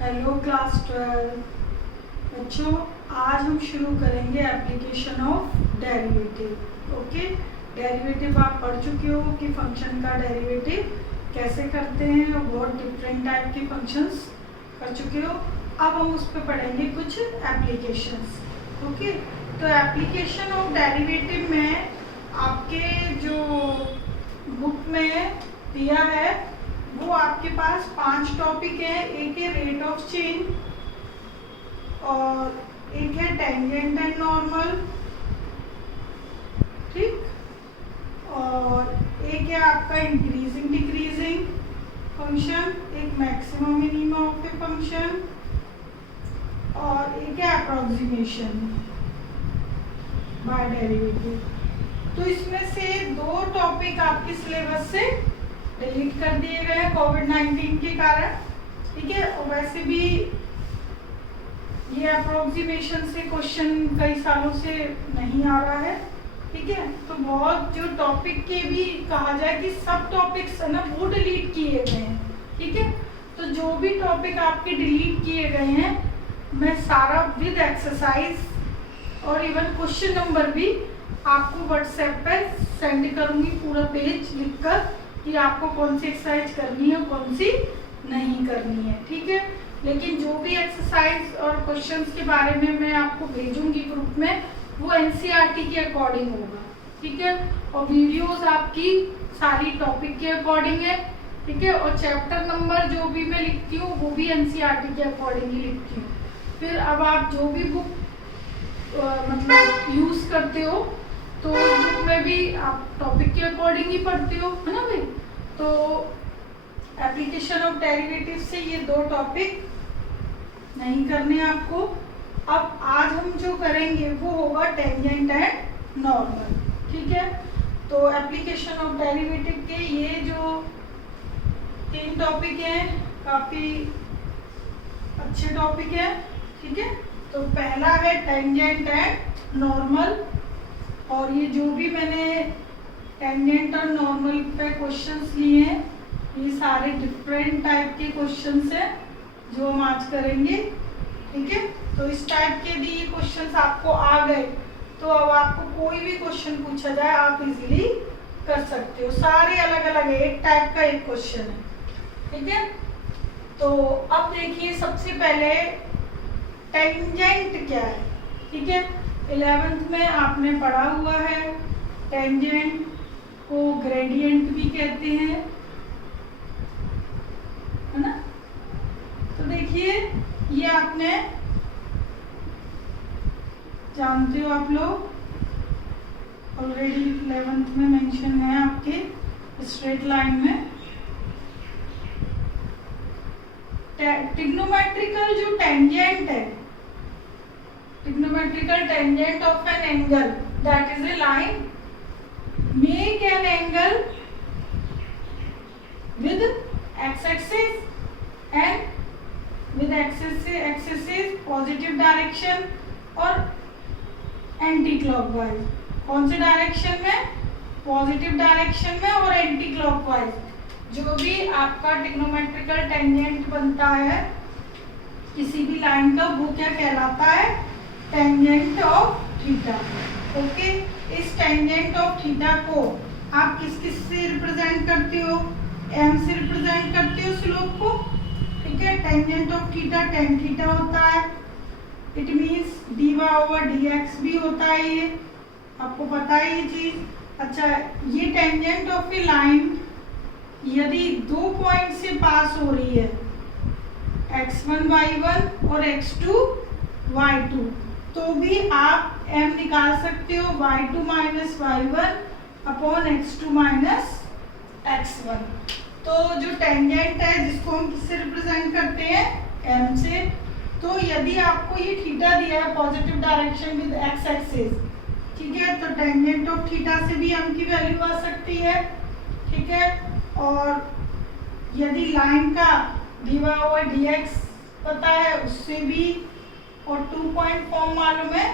Hello class 12 बच्चों, आज हम शुरू करेंगे application of derivative. Okay, derivative आप पढ़ चुके हो कि फंक्शन का डेरिवेटिव कैसे करते हैं और बहुत डिफरेंट टाइप के फंक्शंस कर चुके हो। अब हम उस पर पढ़ेंगे कुछ एप्लीकेशंस। ओके, तो एप्लीकेशन ऑफ डेरिवेटिव में आपके जो बुक में दिया है वो आपके पास 5 टॉपिक है। एक है रेट ऑफ चेंज, और एक है टेंजेंट एंड नॉर्मल, ठीक, और एक है आपका इंक्रीजिंग डिक्रीजिंग फंक्शन, एक maximum minimum of a function, और एक है अप्रोक्सीमेशन बाय डेरिवेटिव। तो इसमें से 2 टॉपिक आपके सिलेबस से डिलीट कर दिए गए हैं कोविड-19 के कारण, ठीक है। और वैसे भी ये अप्रोक्सीमेशन से क्वेश्चन कई सालों से नहीं आ रहा है, ठीक है। तो बहुत जो टॉपिक के भी कहा जाए कि सब टॉपिक्स है ना वो डिलीट किए गए हैं, ठीक है। तो जो भी टॉपिक आपके डिलीट किए गए हैं मैं सारा विद एक्सरसाइज और इवन क्वेश्चन नंबर भी आपको व्हाट्सएप पर सेंड करूंगी, पूरा पेज लिखकर कि आपको कौन सी एक्सरसाइज करनी है कौन सी नहीं करनी है, ठीक है। लेकिन जो भी एक्सरसाइज और क्वेश्चंस के बारे में मैं आपको भेजूंगी ग्रुप में वो एनसीईआरटी के अकॉर्डिंग होगा, ठीक है। और वीडियोस आपकी सारी टॉपिक के अकॉर्डिंग है, ठीक है। और चैप्टर नंबर जो भी मैं लिखती हूँ वो भी एनसीईआरटी के अकॉर्डिंग ही लिखती हूँ। फिर अब आप जो भी बुक मतलब यूज करते हो तो बुक में भी आप टॉपिक के अकॉर्डिंग ही पढ़ते हो, है ना भाई। तो एप्लीकेशन ऑफ डेरिवेटिव से ये 2 टॉपिक नहीं करने आपको। अब आज हम जो करेंगे वो होगा टेंजेंट एंड नॉर्मल, ठीक है। तो एप्लीकेशन ऑफ डेरिवेटिव के ये जो 3 टॉपिक हैं काफी अच्छे टॉपिक हैं, ठीक है। तो पहला है टेंजेंट एंड नॉर्मल, और ये जो भी मैंने टेंजेंट और नॉर्मल पे क्वेश्चंस लिए हैं ये सारे डिफरेंट टाइप के क्वेश्चंस हैं जो हम आज करेंगे, ठीक है। तो इस टाइप के भी क्वेश्चंस आपको आ गए तो अब आपको कोई भी क्वेश्चन पूछा जाए आप इजीली कर सकते हो। सारे अलग अलग है, एक टाइप का एक क्वेश्चन है, ठीक है। तो अब देखिए सबसे पहले टेंजेंट क्या है, ठीक है। 11th में आपने पढ़ा हुआ है टेंजेंट को ग्रेडियंट भी कहते हैं, है ना। तो देखिए ये आपने जानते हो आप लोग ऑलरेडी 11th में मेंशन है आपके स्ट्रेट लाइन में। ट्रिग्नोमेट्रिकल जो टेंजेंट है, trigonometrical tangent of an angle that is a line make an angle with x-axis and with x-axis positive direction और एंटी क्लॉकवाइज। कौन से डायरेक्शन में? पॉजिटिव डायरेक्शन में और एंटी क्लॉकवाइज। जो भी आपका ट्रिग्नोमेट्रिकल टेंजेंट बनता है किसी भी लाइन का वो क्या कहलाता है? Tangent of theta. ओके, इस टेंजेंट ऑफ थीटा को आप किस किस से रिप्रेजेंट करते हो? m से रिप्रेजेंट करते हो स्लोप को, ठीक है। Tangent of theta tan theta होता है, इट मींस dy/dx भी होता है, ये आपको पता है ये चीज। अच्छा, ये टेंजेंट ऑफ ए लाइन यदि 2 पॉइंट से पास हो रही है x1 y1 और x2 y2 तो भी आप m निकाल सकते हो y2 minus y1 upon x2 minus x1। तो जो टेंजेंट है जिसको हम किससे रिप्रेजेंट करते हैं? m से। तो यदि आपको ये थीटा दिया है positive direction with x axis, ठीक है, तो टेंजेंट ऑफ थीटा से भी m की वैल्यू आ सकती है, ठीक है। और यदि लाइन का dy/dx पता है उससे भी, और 2 पॉइंट फॉर्म मालूम है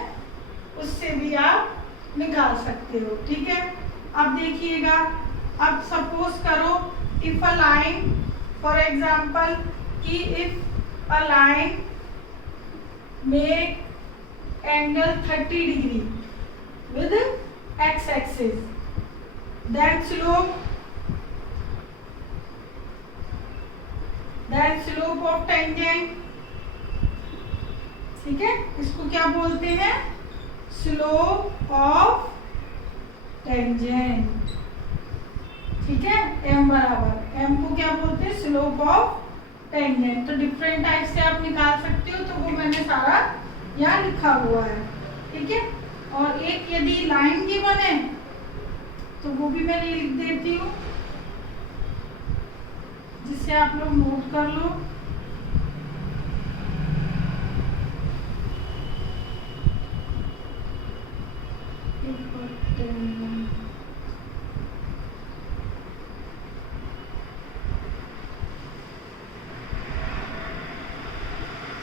उससे भी आप निकाल सकते हो, ठीक है। अब देखिएगा, अब सपोज करो if a line for example कि if a line make angle 30 degree with x axis, then slope of tangent, ठीक है, इसको क्या बोलते हैं, स्लोप ऑफ टेंजेंट, ठीक है, m बराबर, m को क्या बोलते हैं, स्लोप ऑफ टेंजेंट। तो डिफरेंट टाइप से आप निकाल सकते हो, तो वो मैंने सारा यहाँ लिखा हुआ है, ठीक है। और एक यदि लाइन गिवन है तो वो भी मैं लिख देती हूँ, जिससे आप लोग नोट कर लो।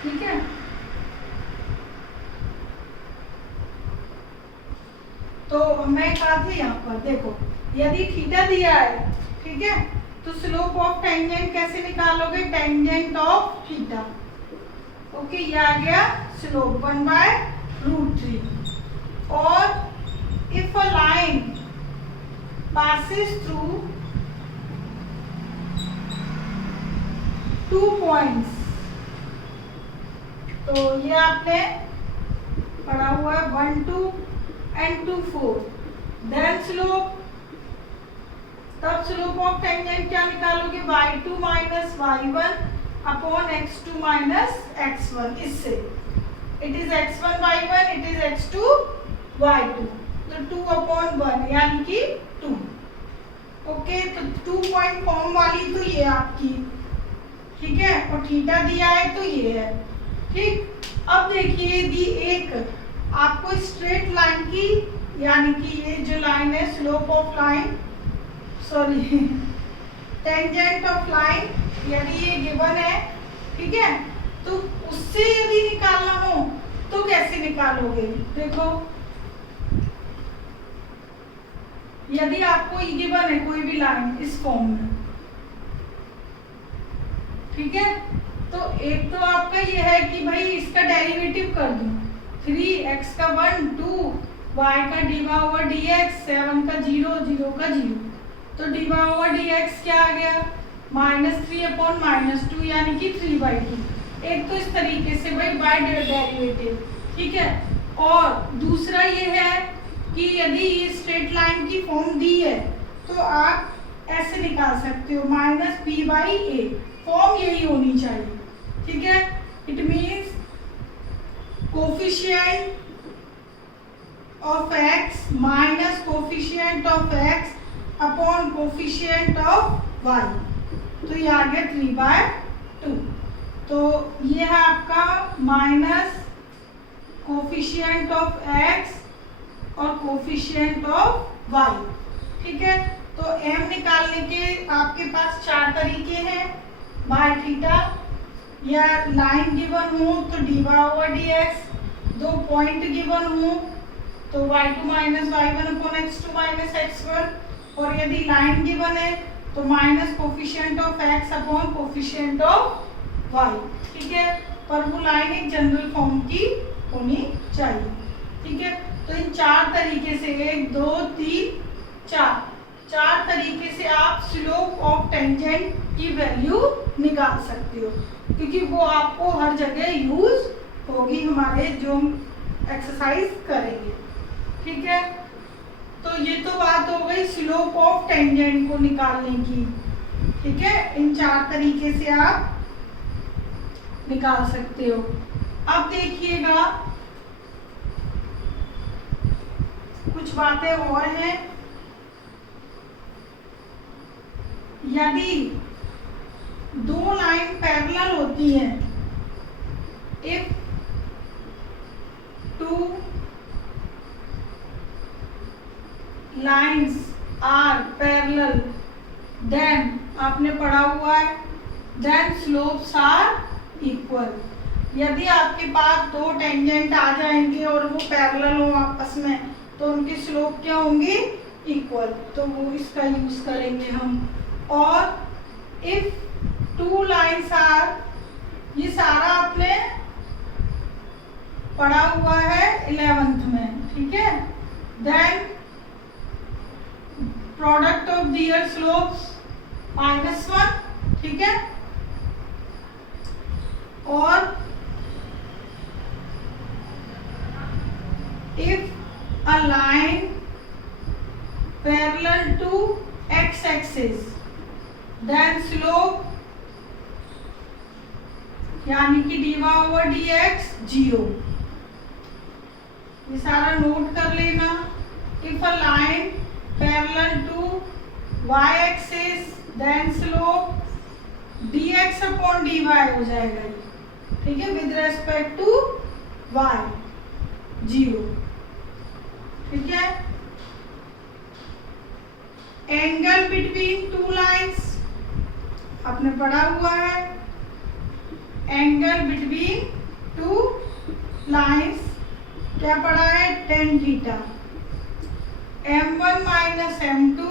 ठीक है, तो मैं कहा थी यहाँ पर देखो, यदि थीटा दिया है, ठीक है, तो स्लोप ऑफ टेंजेंट कैसे निकालोगे, टेंजेंट ऑफ थीटा, ओके, ये आ गया स्लोप 1/√3। और if a line passes through 2 points, तो ये आपने पढ़ा हुआ है 1, 2 and 2, 4, देन स्लोप, तब स्लोप ऑफ टेंजेंट क्या निकालोगे, y2 minus y1 upon x2 minus x1, इससे it is x1 y1, it is x2 y2, तो 2/1 यानी कि 2, ओके। तो 2 पॉइंट फॉर्म वाली तो ये आपकी, ठीक है, और थीटा दिया है तो ये है, ठीक। अब देखिए यदि एक आपको स्ट्रेट लाइन की, यानी कि ये जो लाइन है slope of line, sorry tangent of line, यदि ये गिवन है, ठीक है, तो उससे यदि निकालना हो तो कैसे निकालोगे, देखो यदि आपको ये गिवन है कोई भी लाइन इस फॉर्म में, ठीक है, तो एक तो आपका ये है कि भाई इसका डेरिवेटिव कर दूं, 3x का 1, 2 y का d/dx, 7 का 0, 0 का 0, तो d/dx क्या आ गया, -3/-2 यानी कि 3/2। एक तो इस तरीके से भाई बाय डेरिवेटिव, ठीक है। और दूसरा ये है कि यदि ये स्ट्रेट लाइन की फॉर्म दी है तो आप ऐसे निकाल सकते हो, -p/a, फॉर्म यही होनी चाहिए, ठीक है। It means coefficient of x minus coefficient of x upon coefficient of y, तो ये आ गया 3/2। तो ये है आपका माइनस कोफिशिएंट ऑफ x और कोफिशिएंट ऑफ y, ठीक है। तो m निकालने के आपके पास 4 तरीके हैं, बाय थीटा, या लाइन गिवन हो तो d/dx, 2 पॉइंट गिवन हो तो y2 minus y1 upon x2 minus x1, और यदि लाइन गिवन है तो minus coefficient of x upon coefficient of y, ठीक है। पर वो लाइन एक जनरल फॉर्म की होनी चाहिए, ठीक है। तो इन 4 तरीके से 1, 2, 3, 4 तरीके से आप स्लोप ऑफ टेंजेंट की वैल्यू निकाल सकते हो, क्योंकि वो आपको हर जगह यूज होगी हमारे जो एक्सरसाइज करेंगे, ठीक है। तो ये तो बात हो गई स्लोप ऑफ टेंजेंट को निकालने की, ठीक है। इन 4 तरीके से आप निकाल सकते हो। अब देखिएगा कुछ बातें और हैं, यदि 2 लाइन पैरेलल होती हैं, if 2 lines are parallel, then आपने पढ़ा हुआ है, then slopes are equal। यदि आपके पास 2 टेंजेंट आ जाएंगे और वो पैरेलल हो आपस में, तो उनकी स्लोप क्या होंगी, इक्वल, तो वो इसका यूज करेंगे हम। और इफ 2 लाइन्स आर ये सारा आपने पढ़ा हुआ है 11th में, ठीक है। Then product of their slopes -1, ठीक है। और if a line parallel to x-axis then slope यानी कि dy/dx 0। ये सारा नोट कर लेना। if a line parallel to y-axis then slope dx/dy हो जाएगा ये, ठीक है, विद रेस्पेक्ट टू y 0, ठीक है। एंगल बिटवीन टू लाइंस आपने पढ़ा हुआ है। एंगल बिटवीन टू लाइंस क्या पढ़ा है? tan theta. m1 minus m2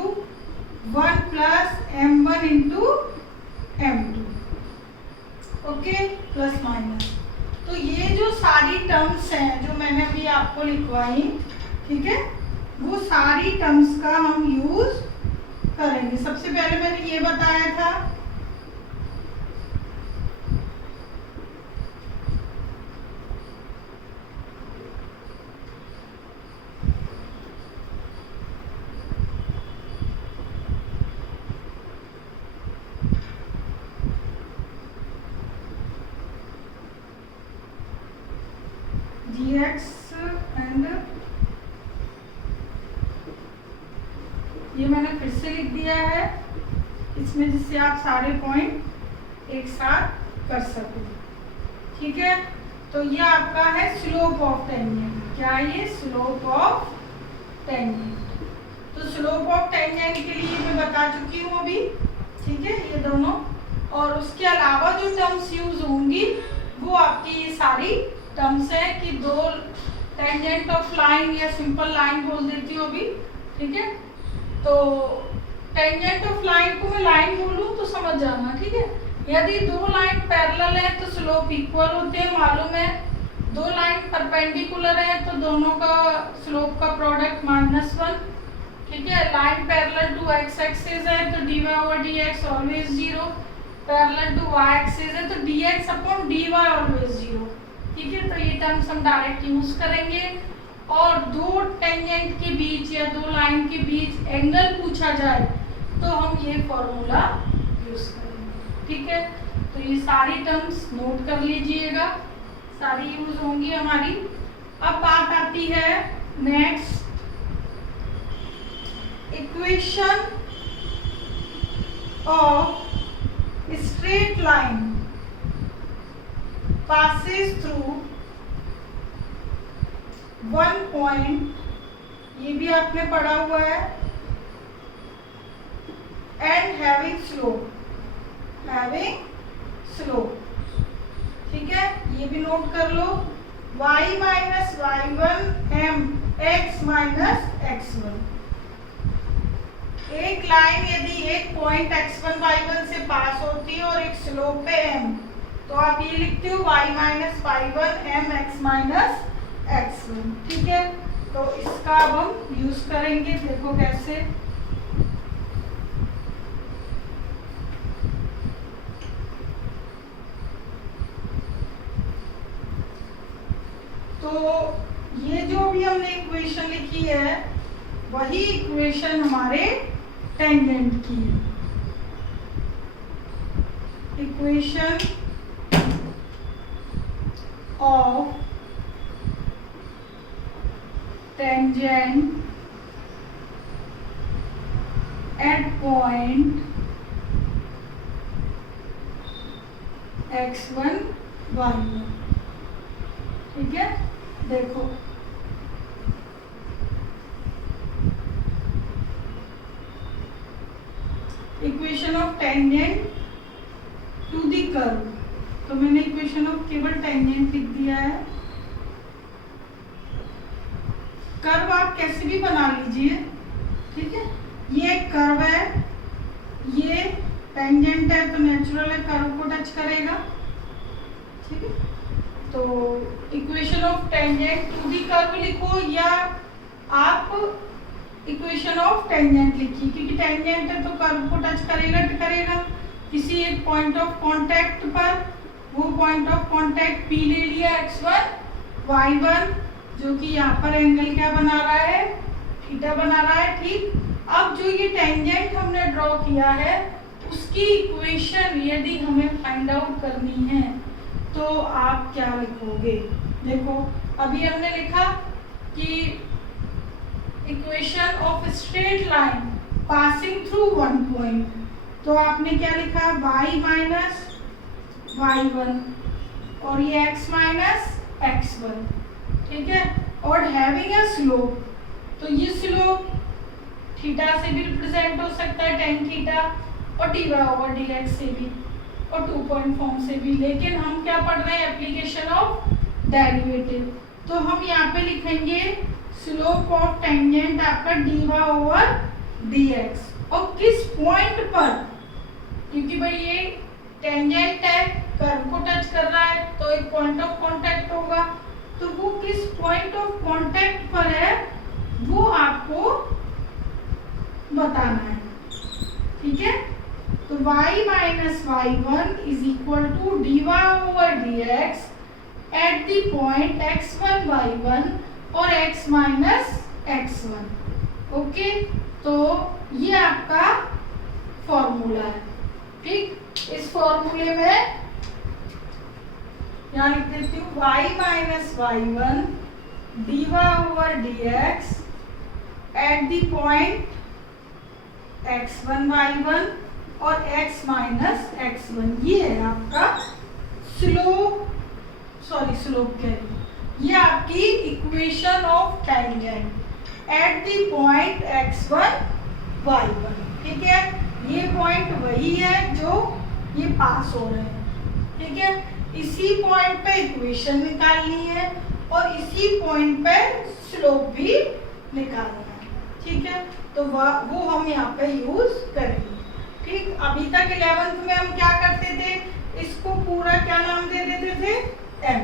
1 plus m1 into m2, okay, plus minus. तो ये जो सारी टर्म्स हैं जो मैंने अभी आपको लिखवाई, ठीक है, वो सारी टर्म्स का हम यूज करेंगे। सबसे पहले मैंने ये बताया था dx एंड ये मैंने फिर से लिख दिया है इसमें, जिससे आप सारे पॉइंट एक साथ कर सको, ठीक है। तो ये आपका है स्लोप ऑफ टेंजेंट। क्या ये? Slope of tangent. तो स्लोप ऑफ टेंजेंट के लिए मैं बता चुकी हूँ अभी, ठीक है, ये दोनों। और उसके अलावा जो टर्म्स यूज होंगी वो आपकी ये सारी टर्म्स है कि दो टेंजेंट ऑफ लाइन या सिंपल लाइन बोल देती हूँ अभी, ठीक है। तो टेंजेंट ऑफ लाइन को मैं लाइन बोलूँ तो समझ जाना, ठीक है। यदि दो लाइन पैरेलल है तो स्लोप इक्वल होते हैं, मालूम है। दो लाइन परपेंडिकुलर है तो दोनों का स्लोप का प्रोडक्ट -1, ठीक है। Line parallel to x axis है तो dy/dx always 0, parallel to y axis है तो dx/dy ऑलवेज 0, ठीक है। तो ये टर्म्स हम डायरेक्ट यूज करेंगे। और दो टेंजेंट के बीच या दो लाइन के बीच एंगल पूछा जाए तो हम ये फॉर्मूला यूज करेंगे, ठीक है। तो ये सारी टर्म्स नोट कर लीजिएगा, सारी यूज होंगी हमारी। अब बात आती है next, equation of straight line passes through one point, ये भी आपने पढ़ा हुआ है, and having slope, ठीक है, ये भी नोट कर लो। y minus y1 m x minus x1। एक लाइन यदि एक पॉइंट x1 y1 से पास होती है और एक स्लोप है m, तो आप ये लिखते हो y minus y1 m x minus x1, ठीक है। तो इसका अब हम यूज करेंगे, देखो कैसे। तो ये जो भी हमने इक्वेशन लिखी है वही इक्वेशन हमारे टेंजेंट की है। Equation of tangent at point x1 y1, ठीक है। देखो equation of tangent to the curve, तो मैंने इक्वेशन ऑफ केवल टेंजेंट लिख दिया है। कर्व आप कैसे भी बना लीजिए, ठीक है। ये एक कर्व है, ये टेंजेंट है तो नेचुरल है कर्व को टच करेगा, ठीक है, तो equation of tangent to the curve लिखो या आप इक्वेशन ऑफ टेंजेंट लिखिए, क्योंकि टेंजेंट है तो कर्व को टच करेगा किसी एक पॉइंट ऑफ कांटेक्ट पर। वो पॉइंट ऑफ कांटेक्ट P ले लिया x1 y1, जो कि यहाँ पर एंगल क्या बना रहा है, थीटा बना रहा है। ठीक, अब जो ये टेंजेंट हमने ड्रॉ किया है उसकी इक्वेशन यदि हमें फाइंड आउट करनी है तो आप क्या लिखोगे। देखो अभी हमने लिखा कि equation of straight line passing through one point, तो आपने क्या लिखा, y माइनस y1 और ये x माइनस x1, ठीक है, और हैविंग अ स्लोप, तो ये स्लोप थीटा से भी रिप्रेजेंट हो सकता है, tan थीटा, और dy/dx से भी, और 2 पॉइंट फॉर्म से भी। लेकिन हम क्या पढ़ रहे हैं, एप्लीकेशन ऑफ डेरिवेटिव, तो हम यहाँ पे लिखेंगे स्लोप ऑफ टेंजेंट आपका dy/dx, और किस पॉइंट पर, क्योंकि भाई ये टेंजेंट है, कर्व को टच कर रहा है, तो एक पॉइंट ऑफ कांटेक्ट होगा, तो वो किस पॉइंट ऑफ कांटेक्ट पर है वो आपको बताना है। ठीक है, तो y minus y1 is equal to dy/dx at the point x1 y1 और x माइनस x1। ओके, तो ये आपका फॉर्मूला है। ठीक, इस फॉर्मूले में यहाँ लिख देती हूँ y minus y1 dy/dx at the point x1 y1 और x माइनस x1। ये है आपका स्लोप कह रही हूँ, ये आपकी equation of tangent eight the point x1 y1। ठीक है, ये पॉइंट वही है जो ये पास हो रहे हैं। ठीक है, इसी पॉइंट पे इक्वेशन निकालनी है और इसी पॉइंट पे स्लोप भी निकालना है। ठीक है, तो वो हम यहाँ पे यूज करेंगे। ठीक, अभी तक 11th में हम क्या करते थे, इसको पूरा क्या नाम दे देते थे, m।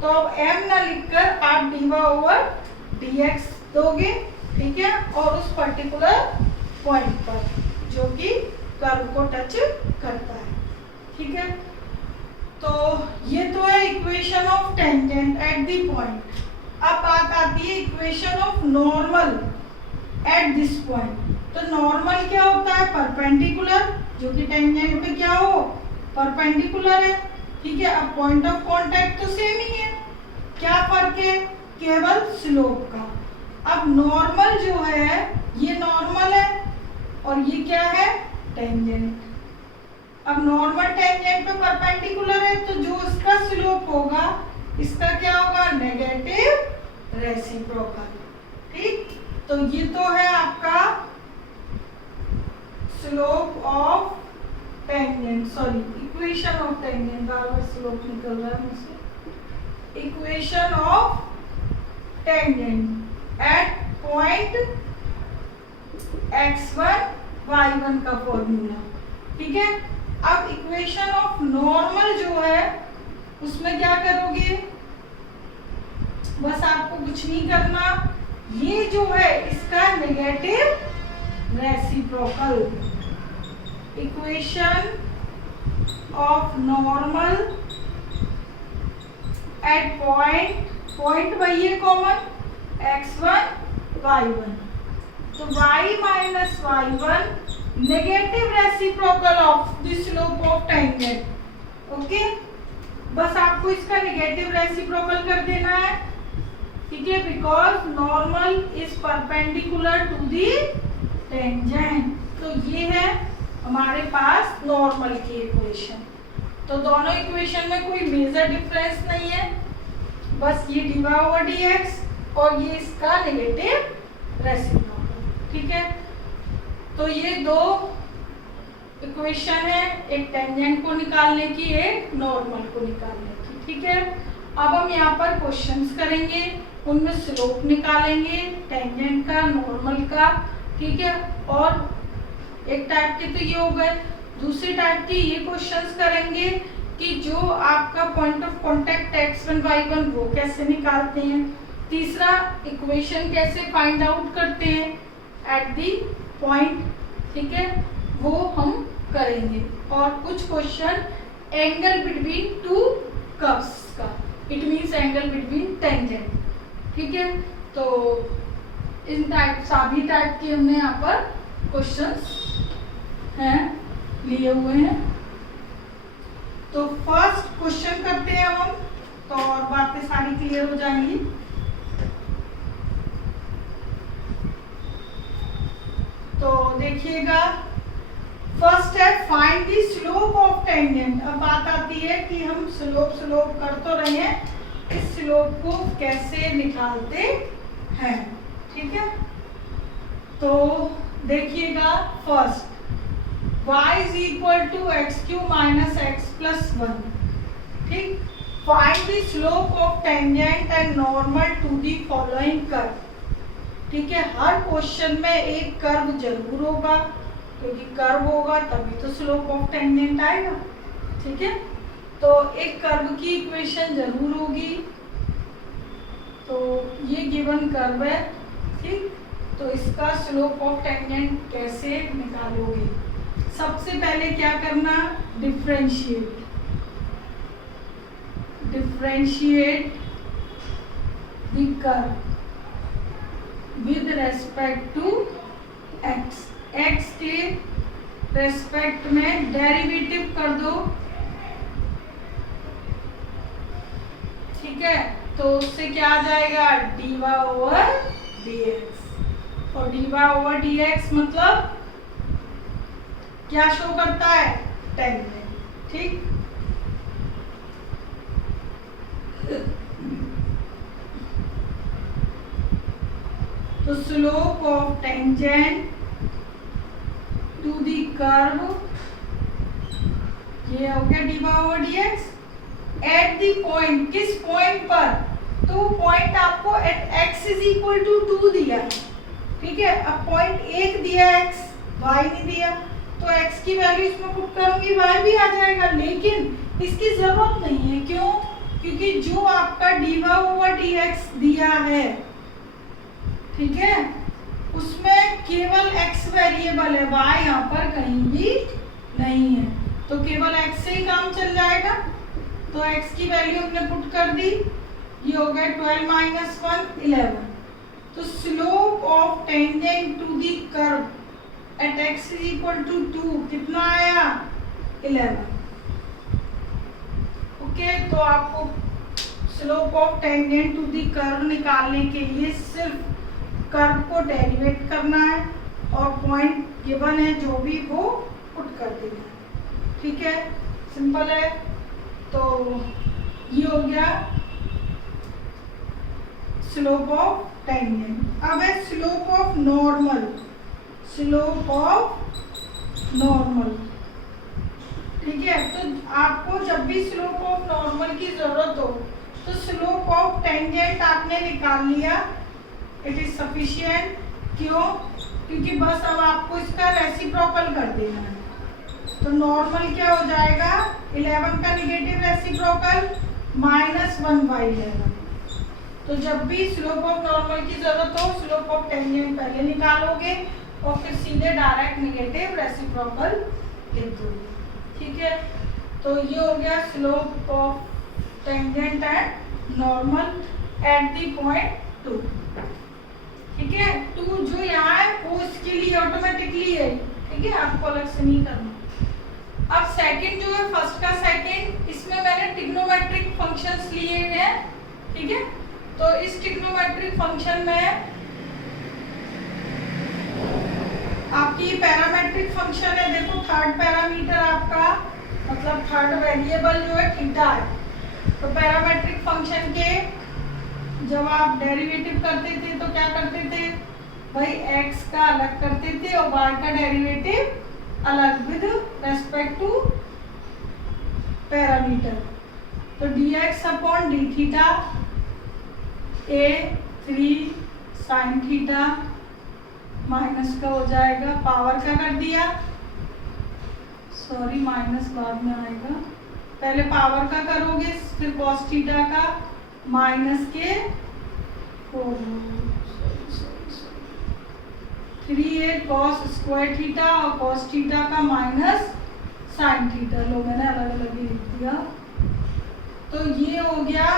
तो अब m ना लिखकर आप dy/dx दोगे। ठीक है, और उस पर्टिकुलर पॉइंट पर जो कि कर्व को टच करता है। ठीक है, तो ये तो है equation of tangent eight the point. अब बात आती है equation of normal at this point. तो नॉर्मल क्या होता है, परपेंडिकुलर, जो कि टेंजेंट पे क्या हो, परपेंडिकुलर है। ठीक है, अब पॉइंट ऑफ कांटेक्ट तो सेम ही है, क्या फर्क है, केवल स्लोप का। अब नॉर्मल जो है ये नॉर्मल है और ये क्या है, टेंजेंट। अब नॉर्मल टेंजेंट पे परपेंडिकुलर है, तो जो इसका स्लोप होगा इसका क्या होगा, नेगेटिव रेसिप्रोकल। ठीक, तो ये तो है आपका slope of tangent, equation of tangent, बार-बार स्लोप निकल रहा है मुझसे। Equation of tangent eight point x1 y1 का फॉर्मूला। ठीक है, अब इक्वेशन ऑफ नॉर्मल जो है उसमें क्या करोगे, बस आपको कुछ नहीं करना, ये जो है इसका negative reciprocal. Equation of normal at point वही है कॉमन, x1 y1, तो y minus y1 negative reciprocal of the slope of tangent. Okay, बस आपको इसका नेगेटिव रेसिप्रोकल कर देना है। ठीक है, because normal is perpendicular to the tangent. तो ये है हमारे पास नॉर्मल की इक्वेशन। तो दोनों इक्वेशन में कोई मेजर डिफरेंस नहीं है, बस ये dy/dx और ये इसका नेगेटिव रेसिप्रोकल। ठीक है, तो ये दो इक्वेशन है, एक टेंजेंट को निकालने की, एक नॉर्मल को निकालने की। ठीक है, अब हम यहाँ पर क्वेश्चंस करेंगे, उनमें स्लोप निकालेंगे टेंजेंट का, नॉर्मल का। ठीक है, और एक टाइप के तो ये हो गए, दूसरी टाइप के ये क्वेश्चंस करेंगे कि जो आपका point of contact x1 y1 वो कैसे निकालते हैं। तीसरा, इक्वेशन कैसे फाइंड आउट करते हैं एट दी पॉइंट, ठीक है, वो हम करेंगे। और कुछ question angle between two curves का, it means angle between tangent, ठीक है। तो इन टाइप सभी टाइप के हमने यहाँ पर क्वेश्चंस हैं लिए हुए हैं। तो फर्स्ट क्वेश्चन करते हैं हम, तो और बातें सारी क्लियर हो जाएंगी। तो देखिएगा, फर्स्ट है find the slope of tangent. अब बात आती है कि हम स्लोप कर तो रहे हैं, इस स्लोप को कैसे निकालते हैं, ठीक है। तो देखिएगा, first y is equal to x cube minus x plus 1, ठीक। Find the slope of tangent and normal to the following curve, ठीक है। हर क्वेश्चन में एक कर्व जरूर होगा, क्योंकि कर्व होगा तभी तो स्लोप ऑफ टेंजेंट आएगा, ठीक है। तो एक कर्व की इक्वेशन जरूर होगी। तो ये गिवन कर्व है, ठीक। तो इसका स्लोप ऑफ टेंजेंट कैसे निकालोगे? सबसे पहले क्या करना, differentiate the curve with respect to x, x के रेस्पेक्ट में डेरिवेटिव कर दो, ठीक है। तो उससे क्या आ जाएगा, dy ओवर dx, और dy ओवर dx मतलब क्या शो करता है, टेंजेंट, ठीक। तो slope of tangent to the curve, ये हो गया dy over dx at the point, किस पॉइंट पर, तो पॉइंट आपको at x is equal to 2 दिया, ठीक है। अब पॉइंट 1 दिया x, y नहीं दिया, तो x की वैल्यू इसमें पुट करूंगी y भी आ जाएगा, लेकिन इसकी जरूरत नहीं है। क्यों? क्योंकि जो आपका dy ओवर dx दिया है, ठीक है, उसमें केवल x वेरिएबल है, y यहाँ पर कहीं भी नहीं है, तो केवल x से ही काम चल जाएगा। तो x की वैल्यू हमने पुट कर दी, ये हो गया 12 माइनस 1 11। तो slope of tangent to the curve at x is equal to 2 कितना आया, 11। ओके, तो आपको slope of tangent to the curve निकालने के लिए सिर्फ कर्व को डेरिवेट करना है और पॉइंट गिवन है जो भी वो पुट कर देना, ठीक है, सिंपल है। तो ये हो गया स्लोप ऑफ टेंजेंट। अब है स्लोप ऑफ नॉर्मल, ठीक है। तो आपको जब भी स्लोप ऑफ नॉर्मल की जरूरत हो तो स्लोप ऑफ टेंजेंट आपने निकाल लिया, इट इज सफिशिएंट। क्यों? क्योंकि बस अब आपको इसका रेसिप्रोकल कर देना है। तो नॉर्मल क्या हो जाएगा, 11 का निगेटिव रेसिप्रोकल -1/11। तो जब भी स्लोप ऑफ नॉर्मल की जरूरत हो, स्लोप ऑफ टेंजेंट पहले निकालोगे और फिर सीधे डायरेक्ट निगेटिव रेसिप्रोकल लिख दोगे, ठीक है। तो ये हो गया slope of tangent and normal at the point 2, ठीक है। 2 जो यहाँ है वो इसके लिए ऑटोमेटिकली है, ठीक है, आपको अलग से नहीं करना। अब सेकंड जो है, फर्स्ट का सेकंड, इसमें मैंने ट्रिग्नोमेट्रिक फंक्शंस लिए हैं, ठीक है। तो इस ट्रिग्नोमेट्रिक फंक्शन में आपकी पैरामेट्रिक फंक्शन है, देखो थर्ड पैरामीटर आपका मतलब थर्ड वेरिएबल जो है थीटा है। तो पैरामेट्रिक फंक्शन के जब आप डेरिवेटिव करते थे तो क्या करते थे भाई, x का अलग करते थे और y का डेरिवेटिव अलग विद रेस्पेक्ट टू पैरामीटर। तो dx upon D theta a3 sine theta minus का हो जाएगा, पावर का कर दिया, सॉरी माइनस बाद में आएगा, पहले पावर का करोगे, फिर कॉस थीटा का माइनस के 3a कॉस स्क्वायर थीटा और कॉस थीटा का माइनस साइन थीटा। लो मैंने अलग अलग ही लिख दिया। तो ये हो गया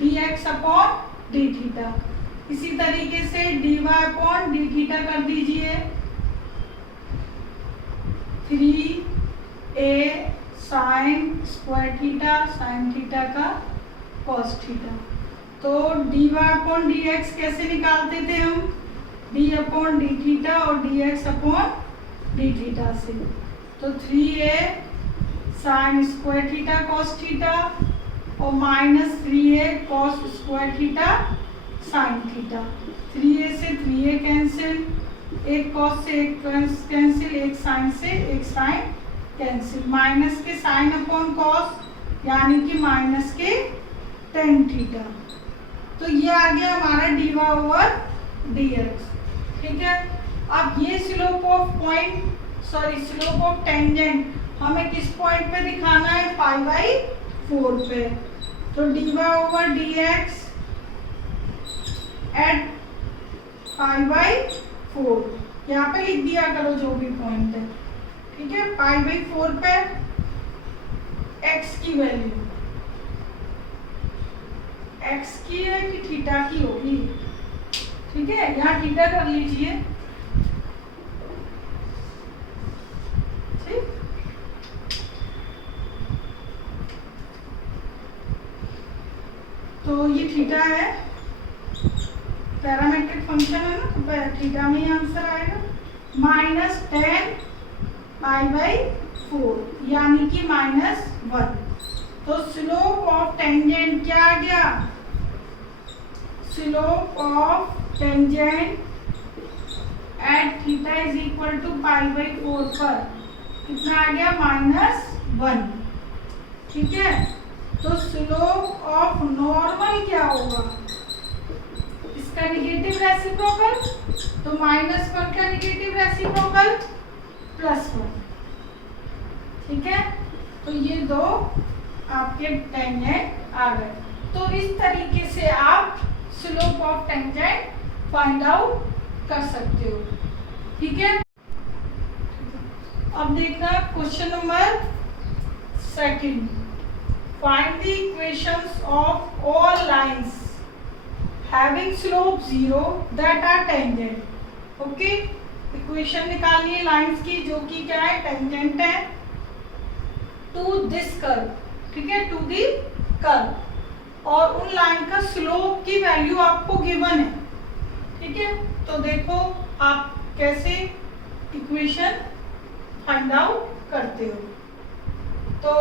dx अपॉन डी थीटा। इसी तरीके से dy अपॉन डी थीटा कर दीजिए 3a sine square theta sine theta का कॉस थीटा। तो dy अपॉन डी एक्स कैसे निकालते थे हम, d अपॉन डी थीटा और dx अपॉन डी थीटा से। तो 3a sine square theta cos theta और minus 3a cos square theta sine theta. 3a से 3a कैंसिल, एक कॉस से एक कैंसिल, एक साइन से एक साइन कैंसिल, माइनस के साइन अपॉन कॉस यानी कि माइनस के टेन थीटा। तो ये आ गया हमारा dy ओवर dx। ठीक है, अब ये slope of slope of tangent हमें किस पॉइंट पे दिखाना है, π/4 पे। तो dy ओवर dx एट π/4 यहाँ पे लिख दिया करो जो भी पॉइंट है। ठीक है, π/4 पे x की वैल्यू, x की है कि थीटा की होगी। ठीक है, यहाँ थीटा कर लीजिए। ठीक, तो ये थीटा है, पैरामेट्रिक फंक्शन है ना, तो थीटा में ही आंसर आएगा। -10 π/4 यानी कि -1। तो स्लोप ऑफ टेंजेंट क्या आ गया, slope of tangent at theta is equal to π/4 पर कितना आ गया, -1। ठीक है, तो स्लोप ऑफ नॉर्मल क्या होगा, इसका निगेटिव रेसिप्रोकल, तो -1 का निगेटिव रेसिप्रोकल +1। ठीक है, तो ये दो आपके टेंजेंट आ गए। तो इस तरीके से आप slope of tangent find out कर सकते हो। ठीक है, अब देखना question number 2। Find the equations of all lines having slope 0 that are tangent. Okay, equation निकालनी है लाइंस की जो कि क्या है, टेंजेंट है टू दिस कर्व। ठीक है, टू दी कर्व, और उन लाइन का स्लोप की वैल्यू आपको गिवन है। ठीक है, तो देखो आप कैसे इक्वेशन फाइंड आउट करते हो। तो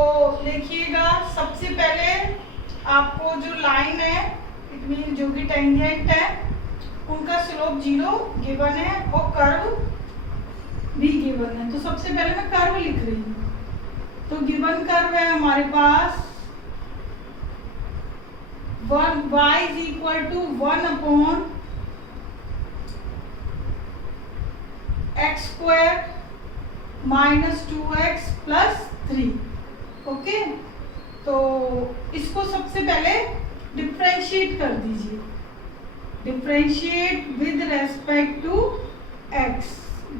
देखिएगा, सबसे पहले आपको जो लाइन है इट मीन जो भी टेंजेंट है उनका स्लोप 0 गिवन है और कर्व भी गिवन है। तो सबसे पहले मैं कर्व लिख रही हूँ। तो गिवन कर्व है हमारे पास 1y is equal to 1 upon x² -2x + 3। Okay, तो इसको सबसे पहले डिफरेंशिएट कर दीजिए। Differentiate with respect to x,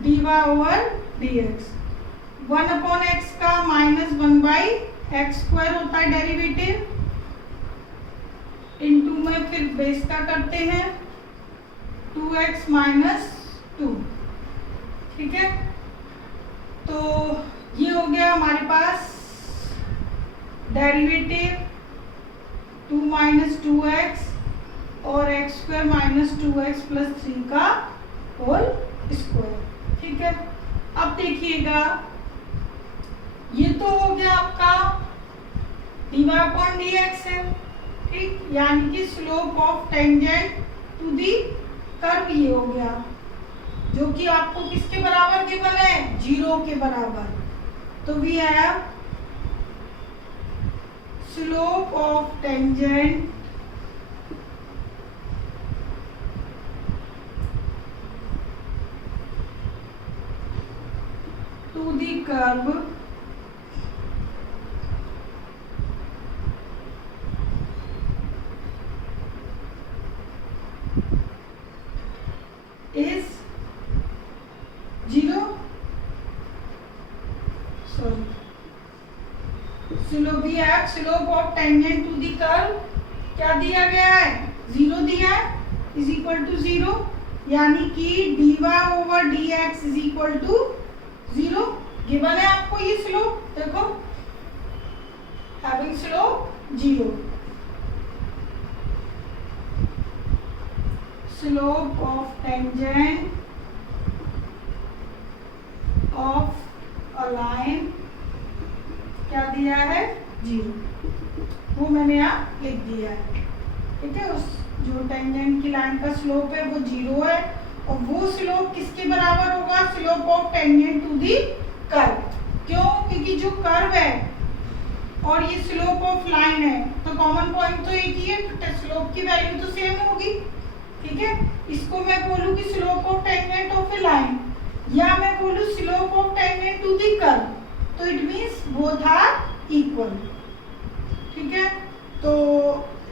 dy over dx। 1 upon x का -1/x² होता है डेरिवेटिव, इनटू में फिर बेस का करते हैं 2x - 2। ठीक है, तो ये हो गया हमारे पास डेरिवेटिव 2 - 2x और x² -2x + 3 का होल स्क्वायर। ठीक है, अब देखिएगा ये तो हो गया आपका dy अपॉन dx है। ठीक, यानी कि slope of tangent to the curve ये हो गया, जो कि आपको किसके बराबर गिवन है, 0 के बराबर। तो we have slope of tangent to the curve sorry, slope we have slope of tangent to the curve क्या दिया गया है, 0 दिया है, इज इक्वल टू 0, यानी कि dy over dx is equal to 0 given है आपको ये स्लोप, देखो having slope 0, slope of tangent of a line क्या दिया है, 0, वो मैंने यहाँ लिख दिया है, ठीक है। उस जो टेंजेंट की लाइन का स्लोप है वो 0 है, और वो स्लोप किसके बराबर होगा, slope of tangent to the curve, क्यों, क्योंकि जो कर्व है और ये स्लोप ऑफ लाइन है तो कॉमन पॉइंट तो एक ही है, तो स्लोप की वैल्यू तो सेम होगी, ठीक है। इसको मैं बोलूँ कि slope of tangent of a line, या मैं बोलूँ slope of tangent to the curve, तो it means both are equal, ठीक है। तो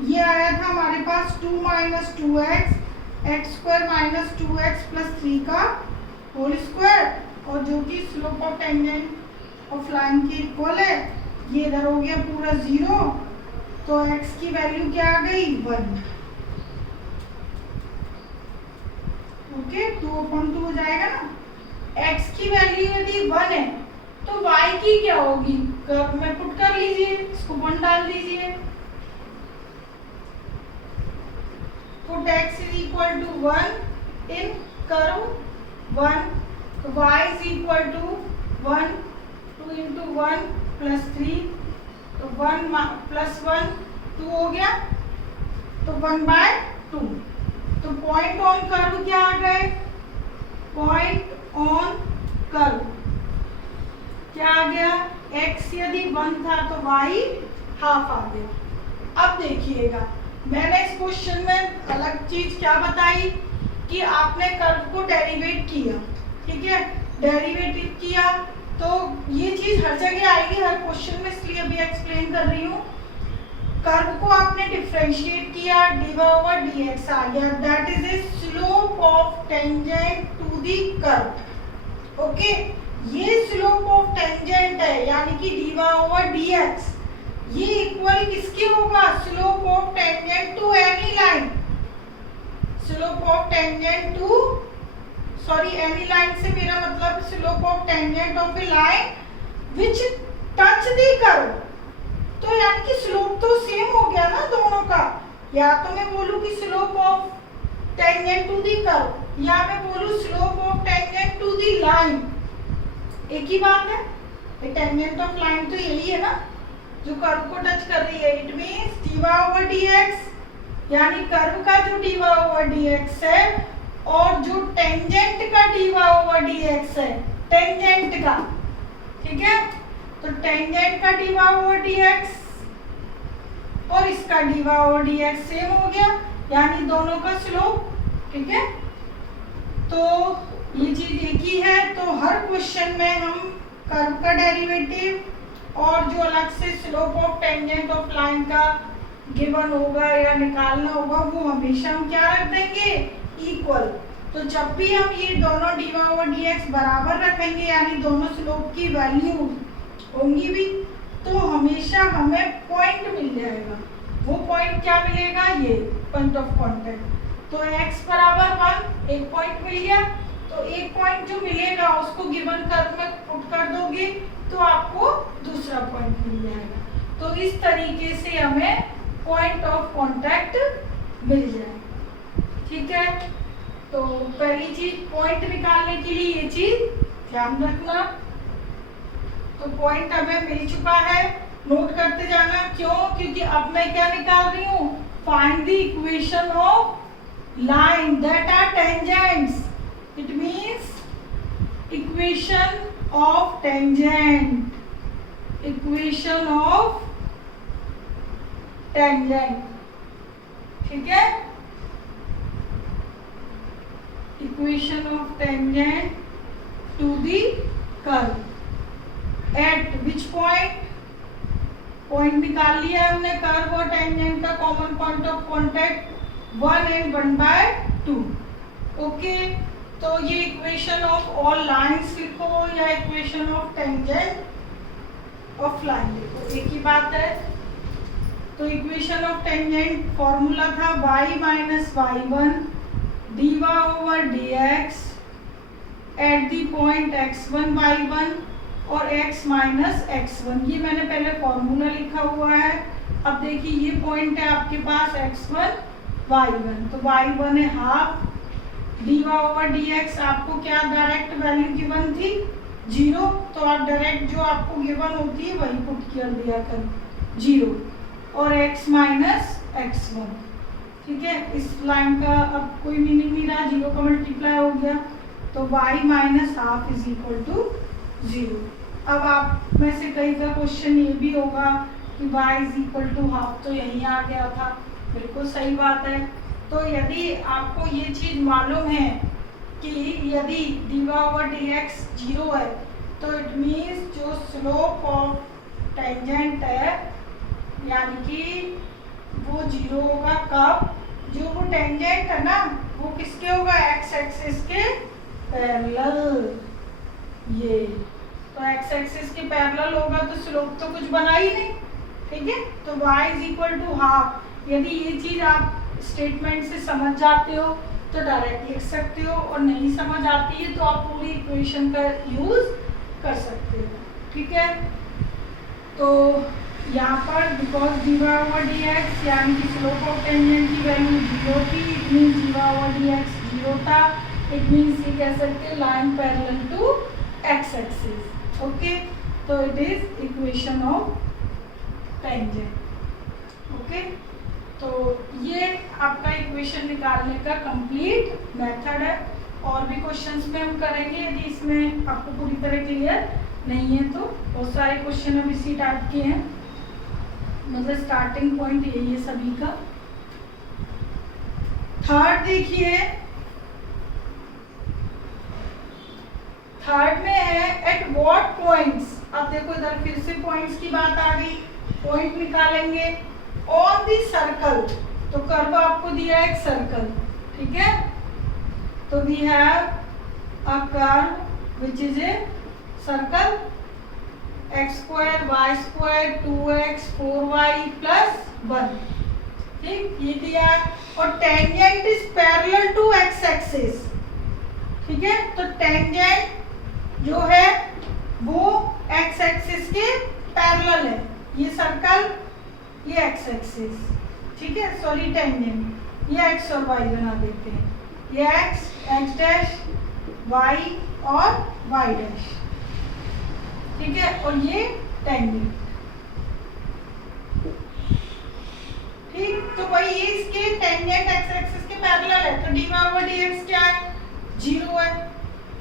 ये आया था हमारे पास 2 minus 2x x square minus 2x plus 3 का होल स्क्वायर, और जो कि slope of tangent of line के इक्वल है, ये इधर हो गया पूरा 0, तो x की वैल्यू क्या आ गई, 1, ओके, 2/2 हो जाएगा ना। x की वैल्यू यदि 1 है तो y की क्या होगी, कर्व में पुट कर लीजिए, इसको 1 डाल दीजिए, put x is equal to 1 in curve 1, तो y is equal to 1, 2 into 1 plus 3, तो 1 plus 1 2 हो गया, तो 1/2, तो पॉइंट ऑन कर्व क्या आ गए, पॉइंट ऑन कर्व क्या आ गया, x यदि 1 था तो y हाफ आ गया। अब देखिएगा मैंने इस क्वेश्चन में अलग चीज क्या बताई कि आपने कर्व को डेरिवेट किया, ठीक है, डेरिवेटिव किया, तो ये चीज हर जगह आएगी, हर क्वेश्चन में, इसलिए अभी एक्सप्लेन कर रही हूँ। कर्व को आपने डिफरेंशिएट किया, dy ओवर dx आ गया, that is a slope of tangent to the curve, okay. ये स्लोप ऑफ टेंजेंट है, यानी कि dy ओवर dx, ये इक्वल किसके होगा, slope of tangent to any line, slope of tangent to, sorry any line से मेरा मतलब slope of tangent of a line which touch the curve, तो यानी कि स्लोप तो सेम हो गया ना दोनों का, या तो मैं बोलूं कि slope of tangent to the curve, या मैं बोलूं slope of tangent to the line, एक ही बात है, टेंजेंट ऑफ लाइन तो यही है ना जो कर्व को टच कर रही है, it means dy over dx, यानी कर्व का जो dy ओवर dx है और जो टेंजेंट का dy ओवर dx है, टेंजेंट का, ठीक है, तो टेंजेंट का dy ओवर dx और इसका dy ओवर dx सेम हो गया, यानी दोनों का स्लोप, ठीक है। तो ये चीज एक ही है, तो हर क्वेश्चन में हम कर्व का डेरिवेटिव और जो अलग से slope of tangent of line का गिवन होगा या निकालना होगा, वो हमेशा हम क्या रख देंगे, इक्वल। तो जब भी हम ये दोनों dy ओवर dx बराबर रखेंगे, यानी दोनों स्लोप की वैल्यू होंगी भी, तो हमेशा हमें पॉइंट मिल जाएगा। वो पॉइंट क्या मिलेगा, ये पॉइंट ऑफ कांटेक्ट। तो x बराबर 1 एक पॉइंट मिल गया, तो एक पॉइंट जो मिलेगा उसको गिवन कर्व में पुट कर दोगे तो आपको दूसरा पॉइंट मिल जाएगा। तो इस तरीके से हमें पॉइंट ऑफ कांटेक्ट मिल जाएगा, ठीक है। तो पहली चीज पॉइंट निकालने के लिए ये चीज ध्यान रखना। तो पॉइंट हमें मिल चुका है, नोट करते जाना, क्यों, क्योंकि अब मैं क्या निकाल रही हूँ, find the equation of line that are tangents, it means equation of tangent, equation of tangent, ठीक है, equation of tangent to the curve at which point, point निकाल लिया हमने, कर्व और टेंजेंट का common point of contact 1 and 1/2, okay. तो ये equation of all lines लिखो या equation of tangent of line, देखो एक ही बात है। तो इक्वेशन ऑफ टेंजेंट फॉर्मूला था y minus y1 dy over dx eight the point x1 y1 और x माइनस x1, ये मैंने पहले फॉर्मूला लिखा हुआ है। अब देखिए ये पॉइंट है आपके पास x1 y1, तो y1 है हाफ, dy ओवर dx आपको क्या डायरेक्ट वैल्यू गिवन थी 0, तो आप डायरेक्ट जो आपको गिवन होती है वही पुट कर दिया कर 0, और x माइनस x1, ठीक है। इस लाइन का अब कोई मीनिंग नहीं रहा, 0 का मल्टीप्लाई हो गया, तो y minus half is equal to 0। अब आप में से कई का क्वेश्चन ये भी होगा कि y is equal to half, तो यहीं आ गया था, बिल्कुल सही बात है। तो यदि आपको ये चीज़ मालूम है कि यदि dy ओवर dx 0 है, तो इट मीन्स जो स्लोप ऑफ टेंजेंट है यानी कि वो 0 होगा। कब? जो वो टेंजेंट है ना वो किसके होगा, x एक्सिस के पैरेलल। ये तो x एक्सिस के पैरेलल होगा तो स्लोप तो कुछ बना ही नहीं, ठीक है। तो y is equal to half, यदि ये चीज़ आप स्टेटमेंट से समझ जाते हो तो डायरेक्ट लिख सकते हो, और नहीं समझ आती है तो आप पूरी इक्वेशन का यूज कर सकते हो, ठीक है। तो यहाँ पर बिकॉज dy ओवर dx यानी कि स्लोप ऑफ टेंजेंट की वैल्यू 0 थी, it means dy over dx 0 था, इट मीन्स ये कह सकते हैं line parallel to x axis, okay. तो it is equation of tangent, okay. तो ये आपका इक्वेशन निकालने का कंप्लीट मेथड है, और भी क्वेश्चंस में हम करेंगे यदि इसमें आपको पूरी तरह क्लियर नहीं है तो। बहुत सारे क्वेश्चन अब इसी टाइप के हैं, मतलब स्टार्टिंग पॉइंट यही है सभी का। थर्ड देखिए, थर्ड में है एट व्हाट पॉइंट्स। अब देखो इधर फिर से पॉइंट्स की बात आ गई, पॉइंट निकालेंगे ऑन दी सर्कल। तो कर्व आपको दिया है एक सर्कल, ठीक है। तो we have a curve which is a circle, x square y square 2x 4y plus 1, ठीक, ये दिया है। और tangent is parallel to x axis, ठीक है। तो टेंजेंट जो है वो x एक्सिस के पैरेलल है, ये सर्कल, ये x एक्सिस, ठीक है, सॉरी टेंजेंट, ये x और y बना देते हैं, ये x डैश y और y डैश, ठीक है, और ये टेंजेंट, ठीक। तो भाई ये इसके टेंजेंट x एक्सिस के पैरेलल है, तो dy ओवर dx क्या है, 0 है,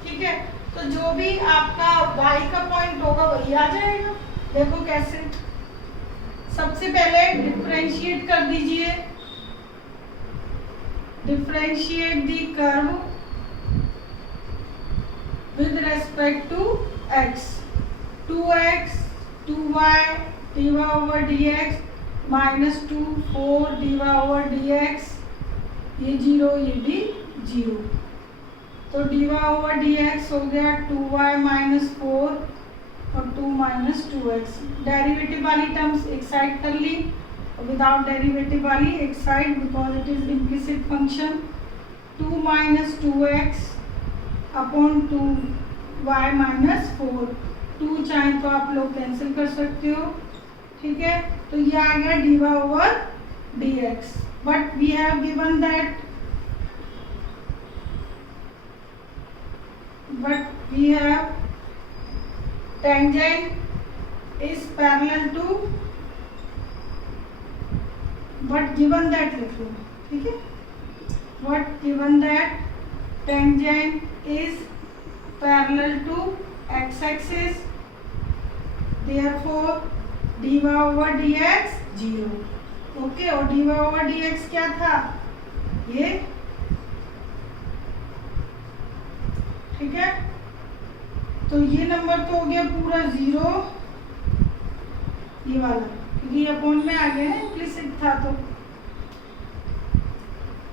ठीक है। तो जो भी आपका y का पॉइंट होगा वही आ जाएगा। देखो कैसे, सबसे पहले डिफरेंशिएट कर दीजिए, differentiate the curve with respect to x, 2x 2y dy over dx minus 2 4 dy over dx, ये 0 ये भी 0, तो dy ओवर dx हो गया 2y माइनस 4 और 2 माइनस 2x। डेरिवेटिव वाली टर्म्स एक साइड कर ली, विदाउट डेरिवेटिव वाली एक side, because it is implicit function. 2 minus 2x upon 2y minus 4, 2 चाहे तो आप लोग कैंसिल कर सकते हो, ठीक है। तो ये आ गया dy over dx, but we have given that, but we have tangent is parallel to, but given that लिख लो, ठीक है, but given that tangent is parallel to x axis, therefore dy over dx 0, okay. और dy over dx क्या था, ये, ठीक है। तो ये नंबर तो हो गया पूरा 0, ये वाला, क्योंकि ये अपॉन में आ गया है, इम्प्लिसिट था।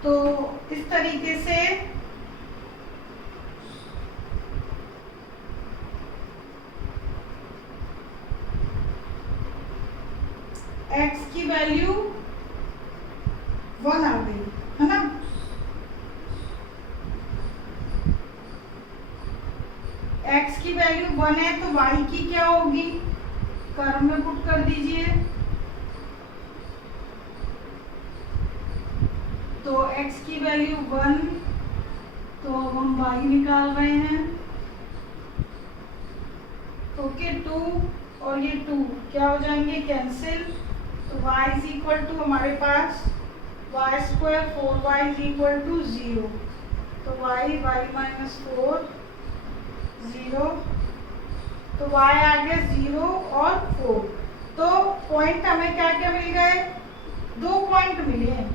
तो इस तरीके से x की वैल्यू 1 आ गई है ना। x की वैल्यू 1 है तो y की क्या होगी, कर्व में पुट कर दीजिए। तो x की वैल्यू 1, तो हम y निकाल रहे हैं। ओके 2 और ये 2 क्या हो जाएंगे, कैंसिल। तो y इज इक्वल टू हमारे पास y square 4y is equal to 0। तो y माइनस 4 0, तो y आ गया 0 और 4। तो पॉइंट हमें क्या क्या मिल गए, 2 पॉइंट मिले हैं,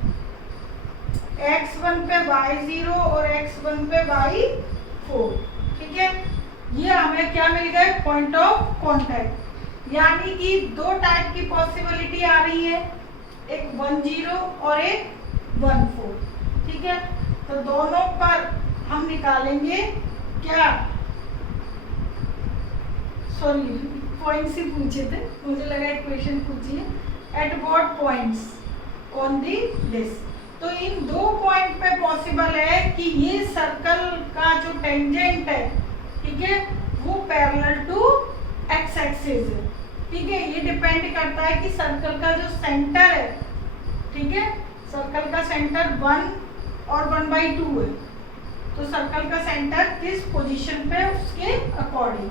x1 पे y0 और x1 पे y4। ठीक है, ये हमें क्या मिल गए, पॉइंट ऑफ कांटेक्ट। यानी कि 2 टाइप की पॉसिबिलिटी आ रही है, एक 10 और एक 14। ठीक है, तो दोनों पर हम निकालेंगे क्या, सॉरी पॉइंट्स ही पूछे थे, मुझे लगा इक्वेशन पूछिए। At what points on the list. तो इन 2 पॉइंट पे पॉसिबल है कि ये सर्कल का जो टेंजेंट है, ठीक है, वो पैरेलल टू एक्स एक्सिस है। ठीक है, ये डिपेंड करता है कि सर्कल का जो सेंटर है, ठीक है, सर्कल का सेंटर 1 और 1/2 है। तो सर्कल का सेंटर किस पोजीशन पे, उसके अकॉर्डिंग।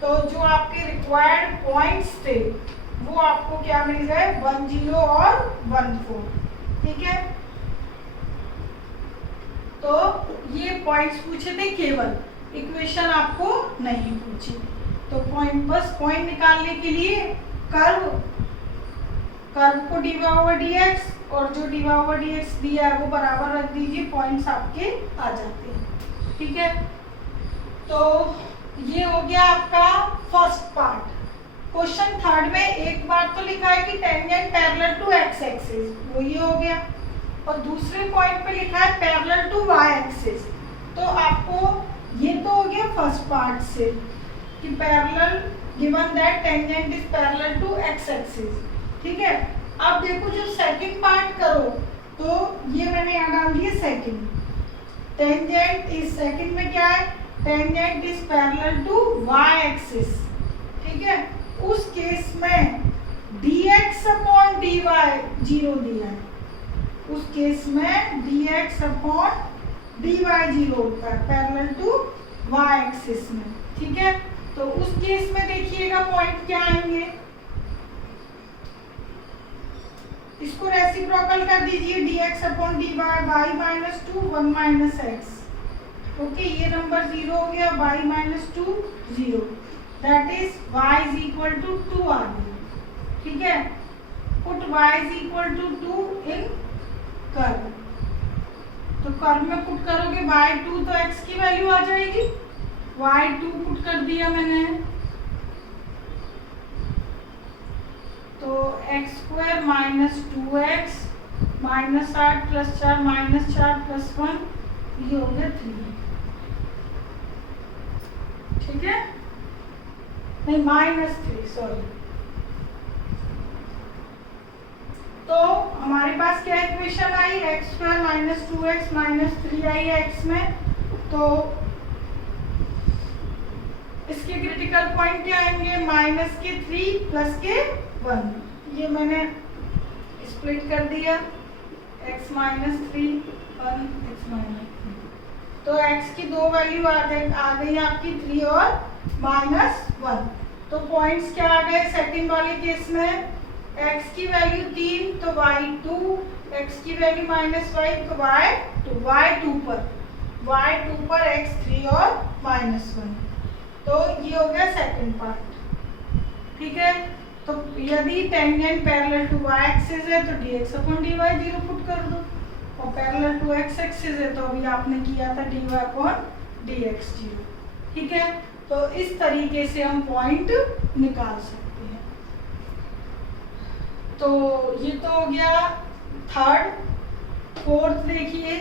तो जो आपके रिक्वायर्ड पॉइंट्स थे वो आपको क्या मिल गए, 10 और 14। ठीक है, तो ये पॉइंट्स पूछे थे केवल, इक्वेशन आपको नहीं पूछी। तो पॉइंट, बस पॉइंट निकालने के लिए कर्व को dy/dx और जो dy/dx दिया है वो बराबर रख दीजिए, पॉइंट्स आपके आ जाते हैं। ठीक है, तो ये हो गया आपका फर्स्ट पार्ट। क्वेश्चन थर्ड में एक बार तो लिखा है कि tangent parallel to x axis, वो ये हो गया, और दूसरे पॉइंट पे लिखा है पैरेलल टू वाई एक्सिस। तो आपको ये तो हो गया फर्स्ट पार्ट से कि parallel given that tangent is parallel to x axis. ठीक है, अब देखो जब सेकंड पार्ट करो तो ये मैंने यहाँ डाल दिया सेकंड, टेंजेंट इज, सेकंड में क्या है, tangent is parallel to y axis. ठीक है, उस केस में dx अपॉन dy 0 दिया है, उस केस में dx अपॉन dy 0 होता है पैरेलल टू y एक्सिस में। ठीक है, तो उस केस में देखिएगा पॉइंट क्या आएंगे, इसको रेसिप्रोकल कर दीजिए, dx upon dy y minus 2 1 minus x। Okay, ये नंबर 0 हो गया, y minus 2 0, that is y is equal to 2 आ गई। ठीक है, put y is equal to 2 in curve, तो कर्व में पुट करोगे y2 तो x की वैल्यू आ जाएगी, y2 पुट कर दिया मैंने, तो x square minus 2x minus 8 plus 4 minus 4 plus 1, ये हो गया 3। ठीक है, नहीं माइनस 3, सॉरी। तो हमारे पास क्या इक्वेशन आई, x square minus 2x minus 3 आई है x में। तो इसके क्रिटिकल पॉइंट क्या आएंगे, माइनस के 3 प्लस के 1, ये मैंने स्प्लिट कर दिया, x माइनस 3 1 x माइनस 3, तो x की 2 वैल्यू आ गई आपकी 3 और माइनस 1। तो पॉइंट्स क्या आ गए सेकंड वाले केस में, x की वैल्यू 3 तो y2, x की वैल्यू माइनस 5 तो y2 पर x3 और माइनस 1। तो ये हो गया सेकंड पार्ट। ठीक है, तो यदि tangent parallel to y axis है तो dx अपॉन dy 0 पुट कर दो, और पैरेलल टू x एक्सिस है तो अभी आपने किया था dy अपॉन dx 0। ठीक है, तो इस तरीके से हम पॉइंट निकाल सकते हैं। तो ये तो हो गया थर्ड। फोर्थ देखिए,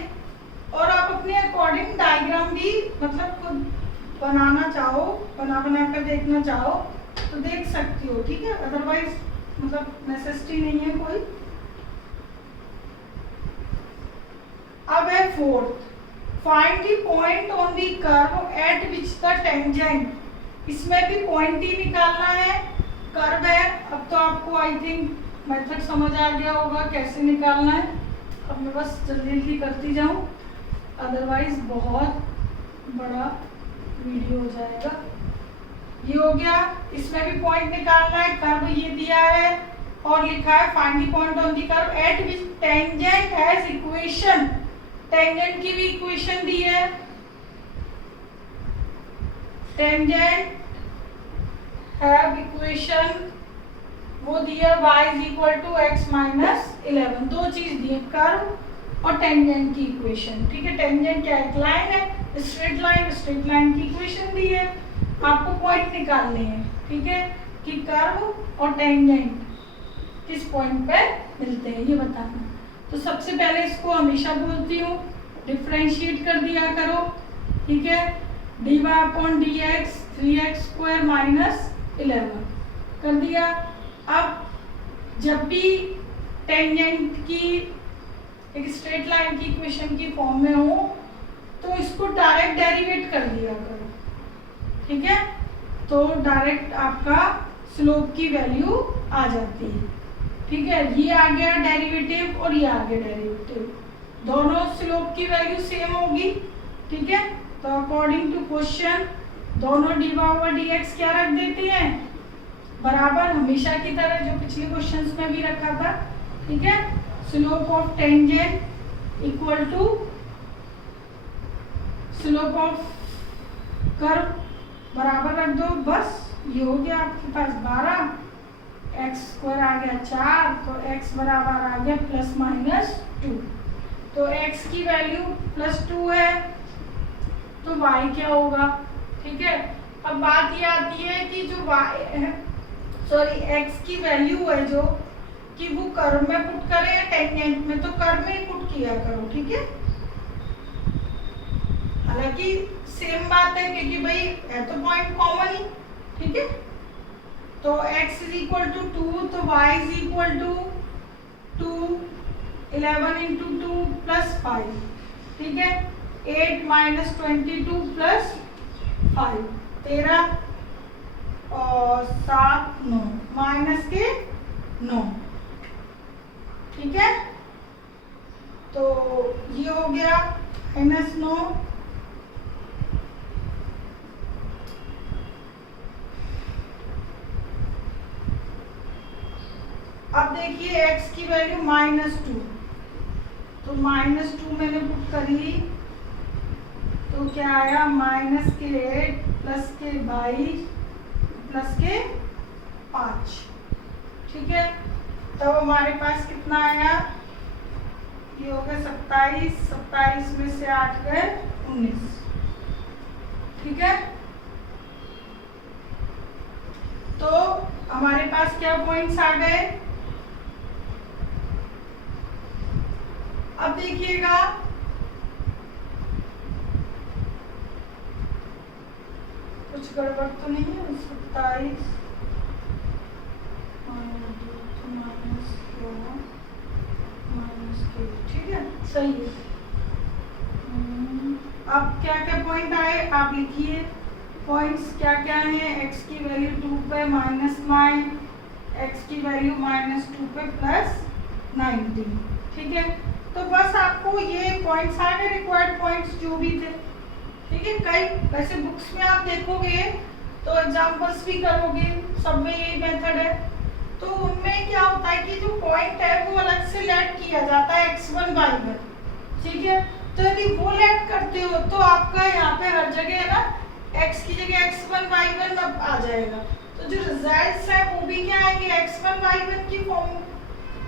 और आप अपने अकॉर्डिंग डायग्राम भी मतलब खुद बनाना चाहो, बना कर देखना चाहो तो देख सकती हो। ठीक है, अदरवाइज मतलब नेसेसिटी नहीं है कोई। अब है fourth, find the point on the curve eight which the tangent, इसमें भी पॉइंट ही निकालना है, कर्व है। अब तो आपको आई थिंक मेथड समझ आ गया होगा कैसे निकालना है। अब मैं बस जल्दी जल्दी करती जाऊं, अदरवाइज बहुत बड़ा वीडियो हो जाएगा। ये हो गया, इसमें भी पॉइंट निकालना है, कर्व ये दिया है और लिखा है find the point on the curve eight which tangent has equation, tangent की भी इक्वेशन दी है, टेंजेंट हैव इक्वेशन वो दिया y is equal to x minus 11, दो चीज दी है, कर्व और टेंजेंट की इक्वेशन। ठीक है, टेंजेंट क्या है, लाइन है, स्ट्रेट लाइन, स्ट्रेट लाइन की इक्वेशन दी है, आपको पॉइंट निकालने हैं। ठीक है, कि कर्व और टेंजेंट किस पॉइंट पे मिलते हैं ये बताना। तो सबसे पहले इसको हमेशा बोलती हूँ डिफरेंशिएट कर दिया करो। ठीक है, dy upon D x 3x square minus 11 कर दिया। अब जब भी टेंजेंट की एक स्ट्रेट लाइन की इक्वेशन की फॉर्म में हो तो इसको डायरेक्ट डेरिवेट कर दिया करो। ठीक है, तो डायरेक्ट आपका स्लोप की वैल्यू आ जाती है। ठीक है, ये आ गया डेरिवेटिव और ये आ गया डेरिवेटिव, दोनों स्लोप की वैल्यू सेम होगी। ठीक है, तो अकॉर्डिंग टू क्वेश्चन दोनों dy ओवर dx क्या रख देते हैं, बराबर, हमेशा की तरह जो पिछले क्वेश्चंस में भी रखा था। ठीक है, slope of tangent equal to slope of curve बराबर रख दो, बस ये हो गया आपके पास 12, एक्स स्क्वायर आ गया 4, तो x बराबर आ गया प्लस माइनस 2। तो x की वैल्यू प्लस 2 है तो y क्या होगा। ठीक है, अब बात ये आती है कि जो x की वैल्यू है जो कि वो कर्व में पुट करें या टेंजेंट में, तो कर्व में ही पुट किया करो। ठीक है, हालांकि सेम बात है क्योंकि भाई है तो पॉइंट कॉमन ही। ठीक है, तो x इज इक्वल टू 2, तो y is equal to 2, 11 into 2 plus 5। ठीक है, 8 माइनस 22 प्लस 5, 13 और 7 9, माइनस के 9। ठीक है, तो ये हो गया माइनस 9। अब देखिए x की वैल्यू -2, तो -2 मैंने पुट करी तो क्या आया, -8 प्लस के 22 प्लस के 5। ठीक है, तब हमारे पास कितना आया, ये हो गया 27, 27 में से 8 गए 19। ठीक है, तो हमारे पास क्या पॉइंट्स आ गए। अब देखिएगा कुछ गड़बड़ तो नहीं है, 27 ठीक है, सही है। अब क्या क्या पॉइंट आए आप लिखिए, पॉइंट्स क्या क्या हैं, x की वैल्यू 2 पे -9, x की वैल्यू -2 पे प्लस 19। ठीक है, तो बस आपको ये पॉइंट्स आ गए, रिक्वायर्ड पॉइंट्स जो भी थे। ठीक है, कई वैसे बुक्स में आप देखोगे तो एग्जांपल्स भी करोगे, सब में यही मेथड है। तो उनमें क्या होता है कि जो पॉइंट है वो अलग से लेट किया जाता है x1 y1। ठीक है, तो यदि वो लेट करते हो तो आपका यहाँ पे हर जगह है ना x की जगह x1 y1 अब आ जाएगा। तो जो रिजल्ट्स है वो भी क्या आएंगे, x1 y1 की फॉर्म,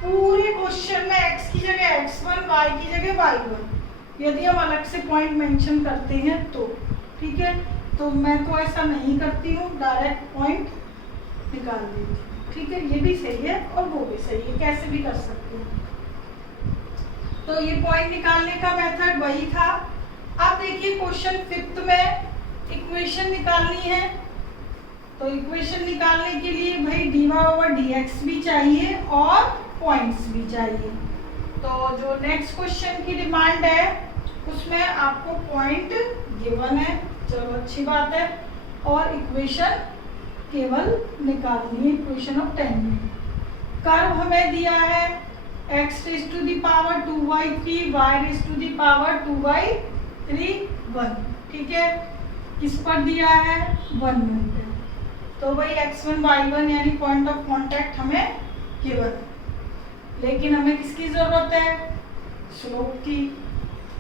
पूरे क्वेश्चन में x की जगह x1 y की जगह y1, यदि हम अलग से पॉइंट मेंशन करते हैं तो। ठीक है, तो मैं तो ऐसा नहीं करती हूँ, डायरेक्ट पॉइंट निकाल देती हूँ। ठीक है, ये भी सही है और वो भी सही है, कैसे भी कर सकते हैं। तो ये पॉइंट निकालने का मेथड वही था। अब देखिए क्वेश्चन 5th में इक्वेशन निकालनी है, तो इक्वेशन निकालने के लिए भाई dy dx भी चाहिए और पॉइंट्स भी चाहिए। तो जो नेक्स्ट क्वेश्चन की डिमांड है उसमें आपको पॉइंट गिवन है, चलो अच्छी बात है, और इक्वेशन केवल निकालनी है, इक्वेशन ऑफ टेंजेंट। कर्व हमें दिया है x raised to the power 2/3 y raised to the power 2/3 1, ठीक है, किस पर दिया है 1 पे। तो भाई x1 y1 यानी पॉइंट ऑफ कांटेक्ट हमें गिवन, लेकिन हमें किसकी जरूरत है, स्लोप की।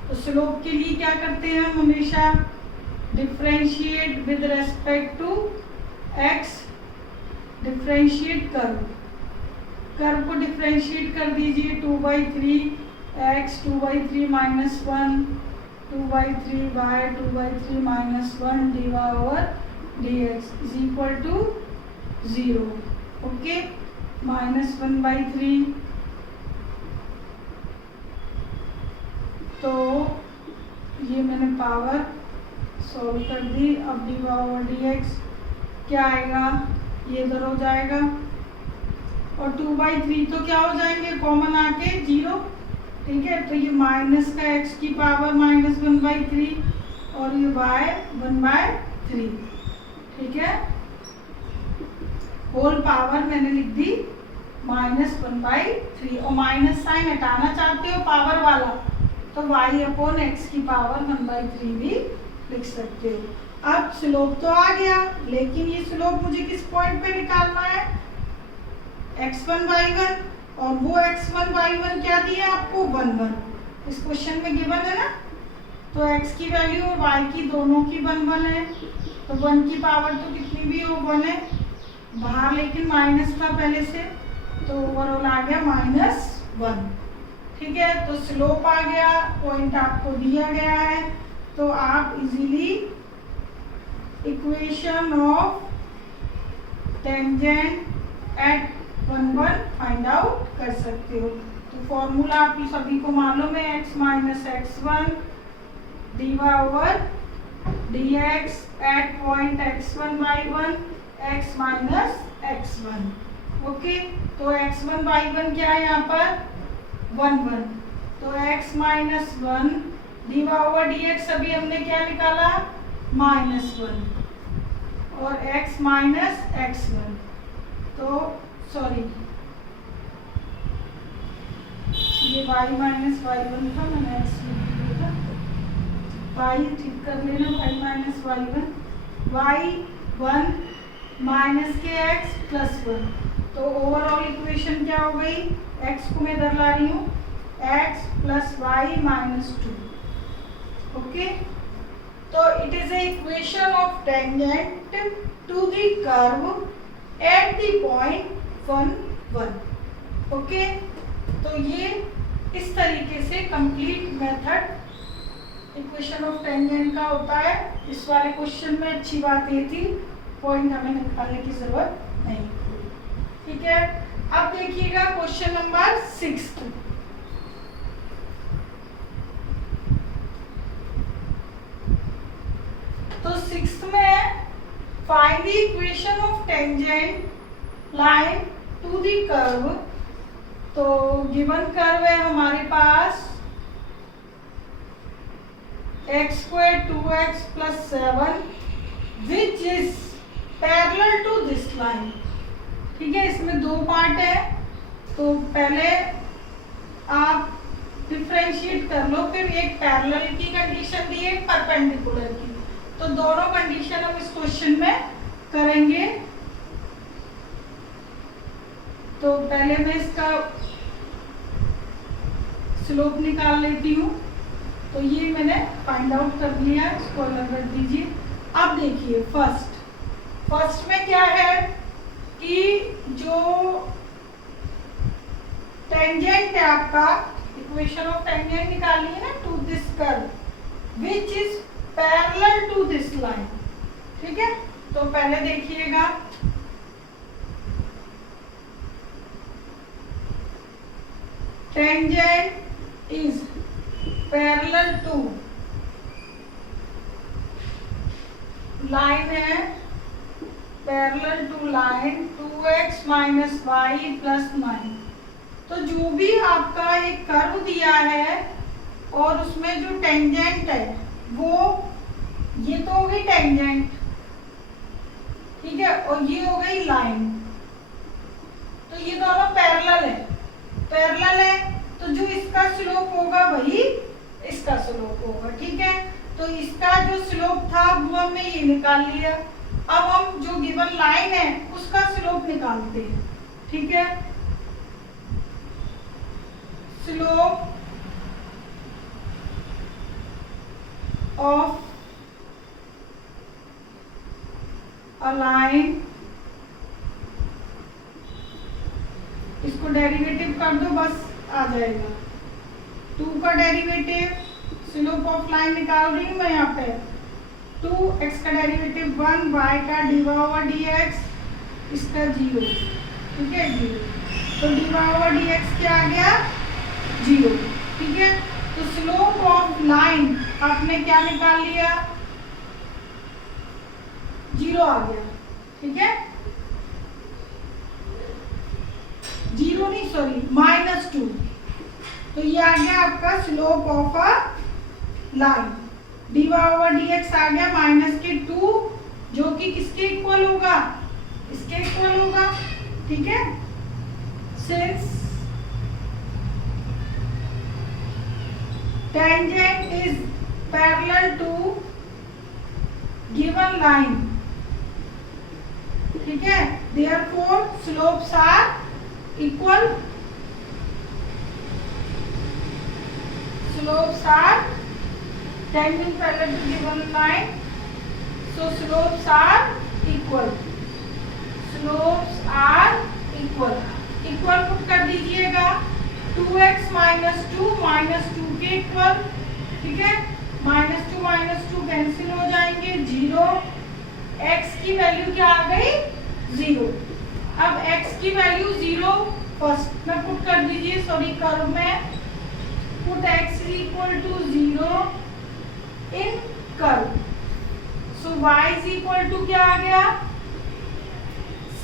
तो स्लोप के लिए क्या करते हैं हम हमेशा, differentiate with respect to x, differentiate curve को डिफरेंशिएट कर दीजिए 2/3 x 2/3 -1 2/3 y 2/3 -1 dy/dx is equal to 0। Okay, -1/3, तो ये मैंने पावर सॉल्व कर दी। अब dy/dx क्या आएगा, ये इधर हो जाएगा, और 2/3 तो क्या हो जाएंगे, कॉमन आके 0, ठीक है। तो ये माइनस का x की पावर -1/3 और ये y 1/3, ठीक है। होल पावर मैंने लिख दी -1/3, और माइनस साइन हटाना चाहते हो पावर वाला तो y/x की पावर 1/3 भी लिख सकते हो। अब स्लोप तो आ गया, लेकिन ये स्लोप मुझे किस पॉइंट पे निकालना है, x1 y1, और वो x1 y1 क्या दिया आपको 1 1, इस क्वेश्चन में गिवन है ना। तो x की वैल्यू और y की दोनों की 1 1 है, तो 1 की पावर तो कितनी भी हो 1 है, बाहर लेकिन माइनस था पहले से, तो ओवरऑल आ गया -1, ठीक है। तो स्लोप आ गया, पॉइंट आपको दिया गया है, तो आप easily equation of tangent eight 1 1 find out कर सकते हो। तो फॉर्मूला आप सभी को मालूम है, x - x1 dy/dx at point x1 y1 x - x1। Okay, तो x1 y1 क्या है यहाँ पर 1 1, तो x - 1 dy/dx अभी हमने क्या निकाला -1, और x - x1, तो सॉरी ये y - y1 था, मैंने x लिख दिया था, y ठीक कर लेना, y - y1 y1 माइनस के x प्लस 1, तो ओवरऑल इक्वेशन क्या हो गई, x को मैं इधर ला रही हूँ, x प्लस y -2। ओके, तो it is a equation of tangent to the curve at the point 1 1। Okay, तो ये इस तरीके से complete method equation of tangent का होता है। इस वाले क्वेश्चन में अच्छी बात ये थी, पॉइंट हमें निकालने की जरूरत नहीं, ठीक है। अब देखिएगा क्वेश्चन नंबर 6। तो 6 में find the equation of tangent line to the curve. तो गिवन कर्व है हमारे पास x² 2x + 7 which is parallel to this line, ठीक है। इसमें दो पार्ट है, तो पहले आप डिफरेंशिएट कर लो, फिर एक पैरेलल की कंडीशन दी है, एक परपेंडिकुलर की, तो दोनों कंडीशन हम इस क्वेश्चन में करेंगे। तो पहले मैं इसका स्लोप निकाल लेती हूँ, तो ये मैंने फाइंड आउट कर लिया, इसको अलग रख दीजिए। अब देखिए फर्स्ट में क्या है कि जो टेंजेंट है आपका, इक्वेशन ऑफ टेंजेंट निकालनी है ना to this curve which is parallel to this line, ठीक है। तो पहले देखिएगा, tangent is parallel to, line है parallel to line 2x minus y plus 9। तो जो भी आपका एक कर्व दिया है और उसमें जो टेंजेंट है वो ये तो हो गई टेंजेंट, ठीक है, और ये हो गई लाइन। तो ये दोनों पैरेलल है तो जो इसका स्लोप होगा वही इसका स्लोप होगा, ठीक है। तो इसका जो स्लोप था वो हमने ये निकाल लिया। अब हम जो गिवन लाइन है उसका स्लोप निकालते हैं, ठीक है। स्लोप ऑफ अ लाइन, इसको डेरिवेटिव कर दो बस आ जाएगा। 2 का डेरिवेटिव, स्लोप ऑफ लाइन निकाल रही हूँ मैं यहाँ पे, 2x का डेरिवेटिव 1, y का dy ओवर dx, इसका 0, ठीक है 0। तो dy ओवर dx क्या आ गया 0, ठीक है। तो स्लोप ऑफ लाइन आपने क्या निकाल लिया 0 आ गया, ठीक है। 0 नहीं सॉरी -2। तो ये आ गया आपका slope of a line. dy over dx आ गया -2, जो कि किसके इक्वल होगा, इसके इक्वल होगा, ठीक है। Since tangent is parallel to given line, ठीक है, therefore slopes are equal, slopes are tangent parallel to given line, so slopes are equal, slopes are equal, equal put कर दीजिएगा 2x माइनस 2 के इक्वल, ठीक है। -2 कैंसिल हो जाएंगे, 0। x की वैल्यू क्या आ गई 0। अब x की वैल्यू 0 फर्स्ट में पुट कर दीजिए, सॉरी कर्व में put x equal to 0 in curve, so y is equal to क्या आ गया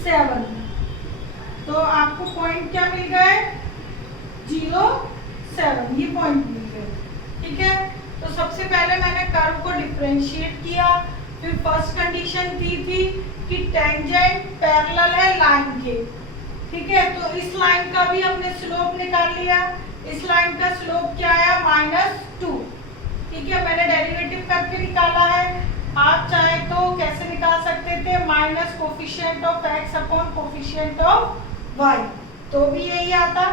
7। तो आपको पॉइंट क्या मिल गए 0, 7, ये पॉइंट मिल गए, ठीक है। तो सबसे पहले मैंने कर्व को डिफरेंशिएट किया, फिर फर्स्ट कंडीशन थी कि टेंजेंट पैरेलल है लाइन के, ठीक है। तो इस लाइन का भी हमने स्लोप निकाल लिया, इस लाइन का स्लोप क्या आया -2, ठीक है। मैंने डेरिवेटिव करके निकाला है, आप चाहे तो कैसे निकाल सकते थे minus coefficient of x upon coefficient of y, तो भी यही आता,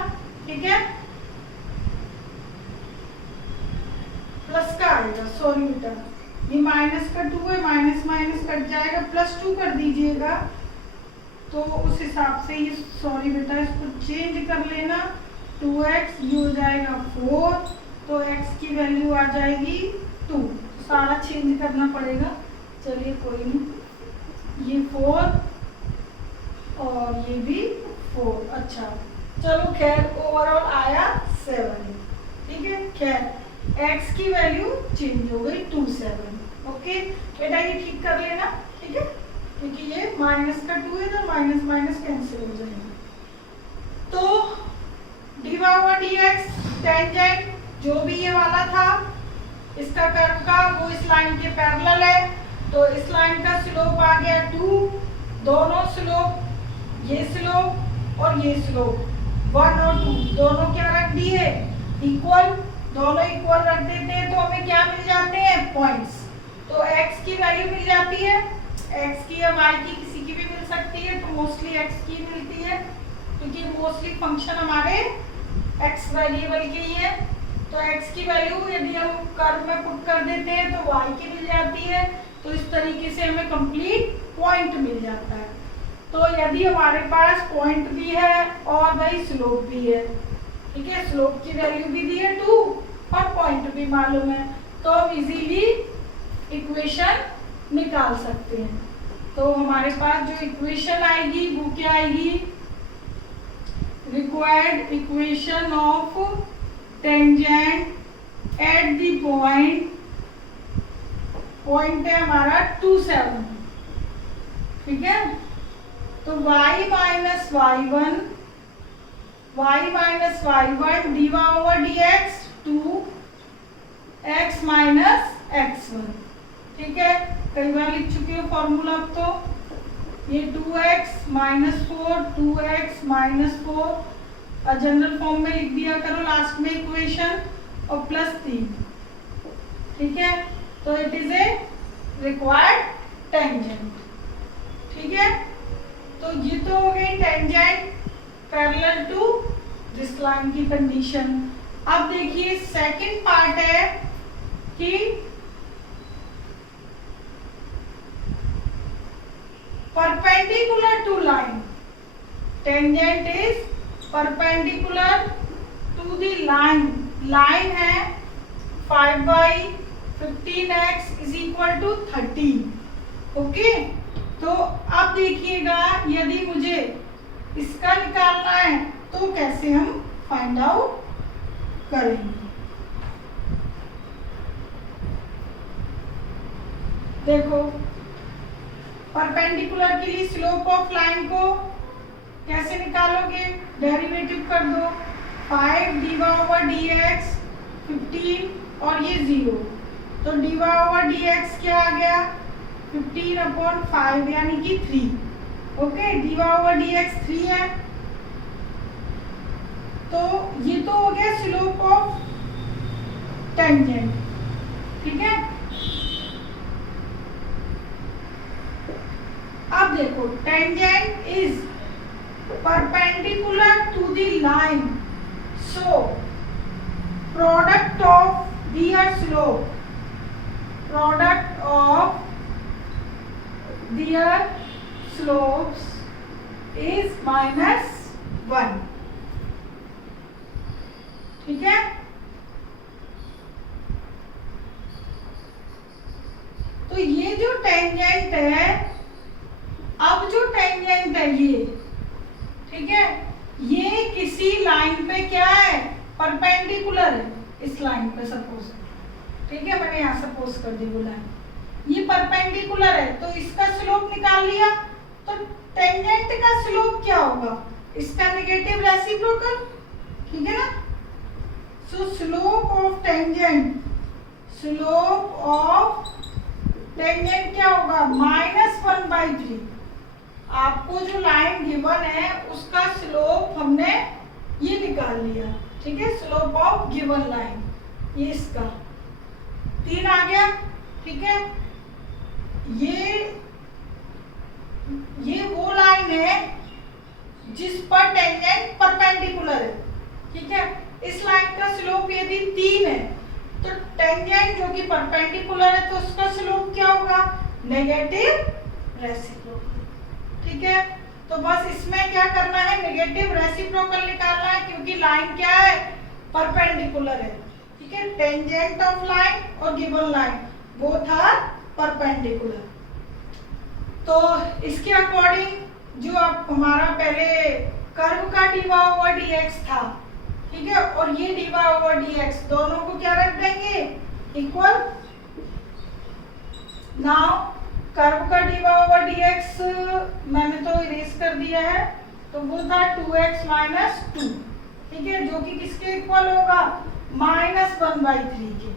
ठीक है। प्लस का आएगा, सॉरी बेटा ये माइनस का 2 है, माइनस कट जाएगा, +2 कर दीजिएगा। तो उस हिसाब से ये सॉरी बेटा इसको चेंज कर लेना, 2x ये हो जाएगा 4, तो x की वैल्यू आ जाएगी 2, सारा चेंज करना पड़ेगा, चलिए कोई नहीं, ये 4 और ये भी 4, अच्छा चलो खैर ओवरऑल आया 7, ठीक है। खैर x की वैल्यू चेंज हो गई 27, ओके बेटा ये ठीक कर लेना, ठीक है, क्योंकि ये माइनस का 2 है तो माइनस कैंसिल हो जाएगा। तो dy ओवर dx टेंजेंट जो भी ये वाला था इसका कर्व का वो इस लाइन के पैरेलल है, तो इस लाइन का स्लोप आ गया 2, दोनों स्लोप, ये स्लोप और ये स्लोप 1 और 2 दोनों क्या रख दिए इक्वल, दोनों इक्वल रख देते हैं तो हमें क्या मिल जाते हैं पॉइंट्स। तो x की वैल्यू मिल जाती है, x की या y की किसी की भी मिल सकती है, तो मोस्टली x की मिलती है क्योंकि मोस्टली फंक्शन हमारे x वेरिएबल के ही है। तो x की वैल्यू यदि हम कर्व में पुट कर देते हैं तो y की मिल जाती है, तो इस तरीके से हमें कंप्लीट पॉइंट मिल जाता है। तो यदि हमारे पास पॉइंट भी है और वही स्लोप भी है, ठीक है, स्लोप की वैल्यू भी दी है 2 और पॉइंट भी मालूम है, तो हम इजीली इक्वेशन निकाल सकते हैं। तो हमारे पास जो इक्वेशन आएगी वो क्या आएगी, required equation of tangent eight the point है हमारा 2, 7, ठीक है। तो y minus y1 dy over dx 2x minus x1। ठीक है, कई बार लिख चुकी हूँ फॉर्मूला। अब तो ये 2x माइनस 4 जनरल फॉर्म में लिख दिया करो लास्ट में इक्वेशन, और प्लस 3। ठीक है, तो it is a required tangent. ठीक है, तो ये तो हो गई tangent parallel to this line की कंडीशन। अब देखिए सेकंड पार्ट है कि perpendicular to line, tangent is perpendicular to the line. Line है 5/15x is equal to 30। Okay, तो अब देखिएगा यदि मुझे इसका निकालना है तो कैसे हम फाइंड आउट करेंगे। देखो, परपेंडिकुलर के लिए स्लोप ऑफ लाइन को कैसे निकालोगे, डेरिवेटिव कर दो। 5 dy ओवर dx 15 और ये 0, तो dy ओवर dx क्या आ गया 15/5 यानी कि 3। ओके, dy ओवर dx 3 है। तो ये तो हो गया स्लोप ऑफ टेंजेंट। ठीक है, अब देखो tangent is perpendicular to the line, so product of their slope, product of their slopes is -1। ठीक है, तो ये जो टेंजेंट है, अब जो टेंजेंट है ये, ठीक है, ये किसी लाइन पे क्या है, परपेंडिकुलर है इस लाइन पे सपोज। ठीक है, मैंने यहाँ सपोज कर दी वो लाइन, ये परपेंडिकुलर है, तो इसका स्लोप निकाल लिया। तो टेंजेंट का स्लोप क्या होगा, इसका नेगेटिव रेसिप्रोकल। ठीक है ना, सो slope of tangent, slope of tangent क्या होगा -1/3। आपको जो लाइन गिवन है उसका स्लोप हमने ये निकाल लिया। ठीक है, स्लोप ऑफ गिवन लाइन, ये इसका 3 आ गया। ठीक है, ये वो लाइन है जिस पर टेंजेंट परपेंडिकुलर है। ठीक है, इस लाइन का स्लोप यदि 3 है तो टेंजेंट जो कि परपेंडिकुलर है तो उसका स्लोप क्या होगा, नेगेटिव रेसिप्रोकल। ठीक है, तो बस इसमें क्या करना है, नेगेटिव रेसिप्रोकल निकालना है, क्योंकि लाइन क्या है, परपेंडिकुलर है। ठीक है, टेंजेंट ऑफ लाइन और given line both are perpendicular. तो इसके अकॉर्डिंग जो आप हमारा पहले कर्व का dy ओवर dx था, ठीक है, और ये dy ओवर dx दोनों को क्या रख देंगे, इक्वल। नाउ कर्व का dy ओवर dx मैंने तो इरेज कर दिया है, तो वो था 2x माइनस 2। ठीक है, जो कि किसके इक्वल होगा, -1/3 के।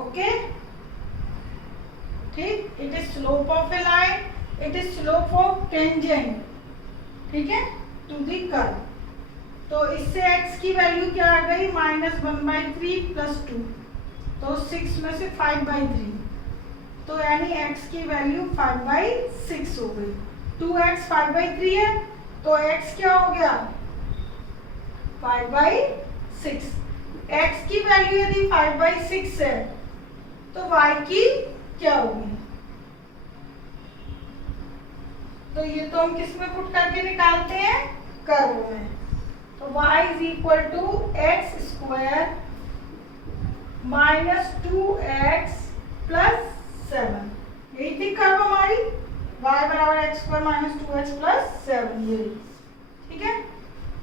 ओके, ठीक, it is slope of a line, it is slope of tangent. ठीक है, टू द कर्व। तो इससे x की वैल्यू क्या आ गई, -1/3 + 2, तो 6 में से 5/3, तो यानी x की वैल्यू 5/6 हो गई। 2x 5/3 है, तो x क्या हो गया 5/6। x की वैल्यू यदि 5/6 है तो y की क्या होगी, तो ये तो हम किस में पुट करके निकालते हैं, कर्व में। तो y is equal to x² - 2x + 7, यही थी कर्व हमारी, y बराबर x² - 2x + 7 ये। ठीक है,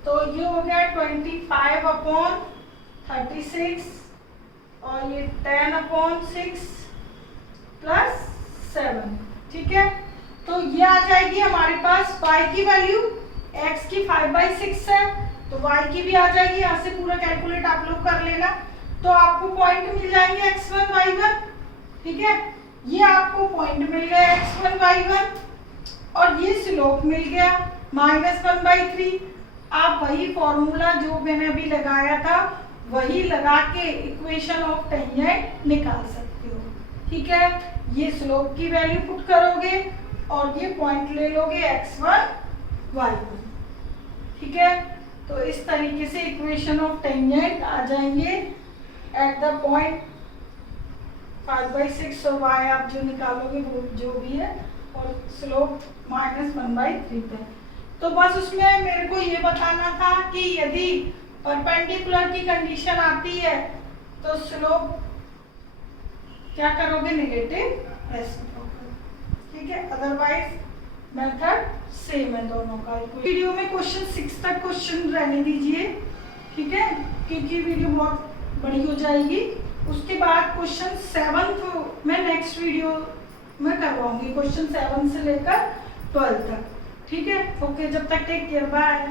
तो ये हो गया 25/36 और ये 10/6 + 7। ठीक है, तो ये आ जाएगी हमारे पास y की वैल्यू, x की 5/6 है तो y की भी आ जाएगी। यहाँ से पूरा कैलकुलेट आप लोग कर लेना। तो आपको पॉइंट मिल जाएंगे x1 y1, ठीक है। ये आपको पॉइंट मिल गया x1 y1 और ये स्लोप मिल गया -1/3। आप वही फॉर्मूला जो मैंने अभी लगाया था वही लगा के इक्वेशन ऑफ टेंजेंट निकाल सकते हो, ठीक है। ये स्लोप की वैल्यू पुट करोगे और ये पॉइंट ले लोगे x1 y1, ठीक है। तो इस तरीके से इक्वेशन ऑफ टेंजेंट आ जाएंगे एट द पॉइंट 5/6 और y आप जो निकालोगे वो जो भी है और स्लोप -1/3 पे। तो बस उसमें मेरे को ये बताना था कि यदि परपेंडिकुलर की कंडीशन आती है तो स्लोप क्या करोगे, नेगेटिव रेसिप्रोकल, ठीक है। अदरवाइज मेथड सेम है दोनों का। वीडियो में क्वेश्चन 6 तक क्वेश्चन रहने दीजिए, ठीक है, क्योंकि वीडियो बहुत बड़ी हो जाएगी। उसके बाद क्वेश्चन 7 मैं नेक्स्ट वीडियो में करवाऊंगी, क्वेश्चन 7 से लेकर 12 तक, ठीक है। ओके, जब तक टेक केयर, बाय।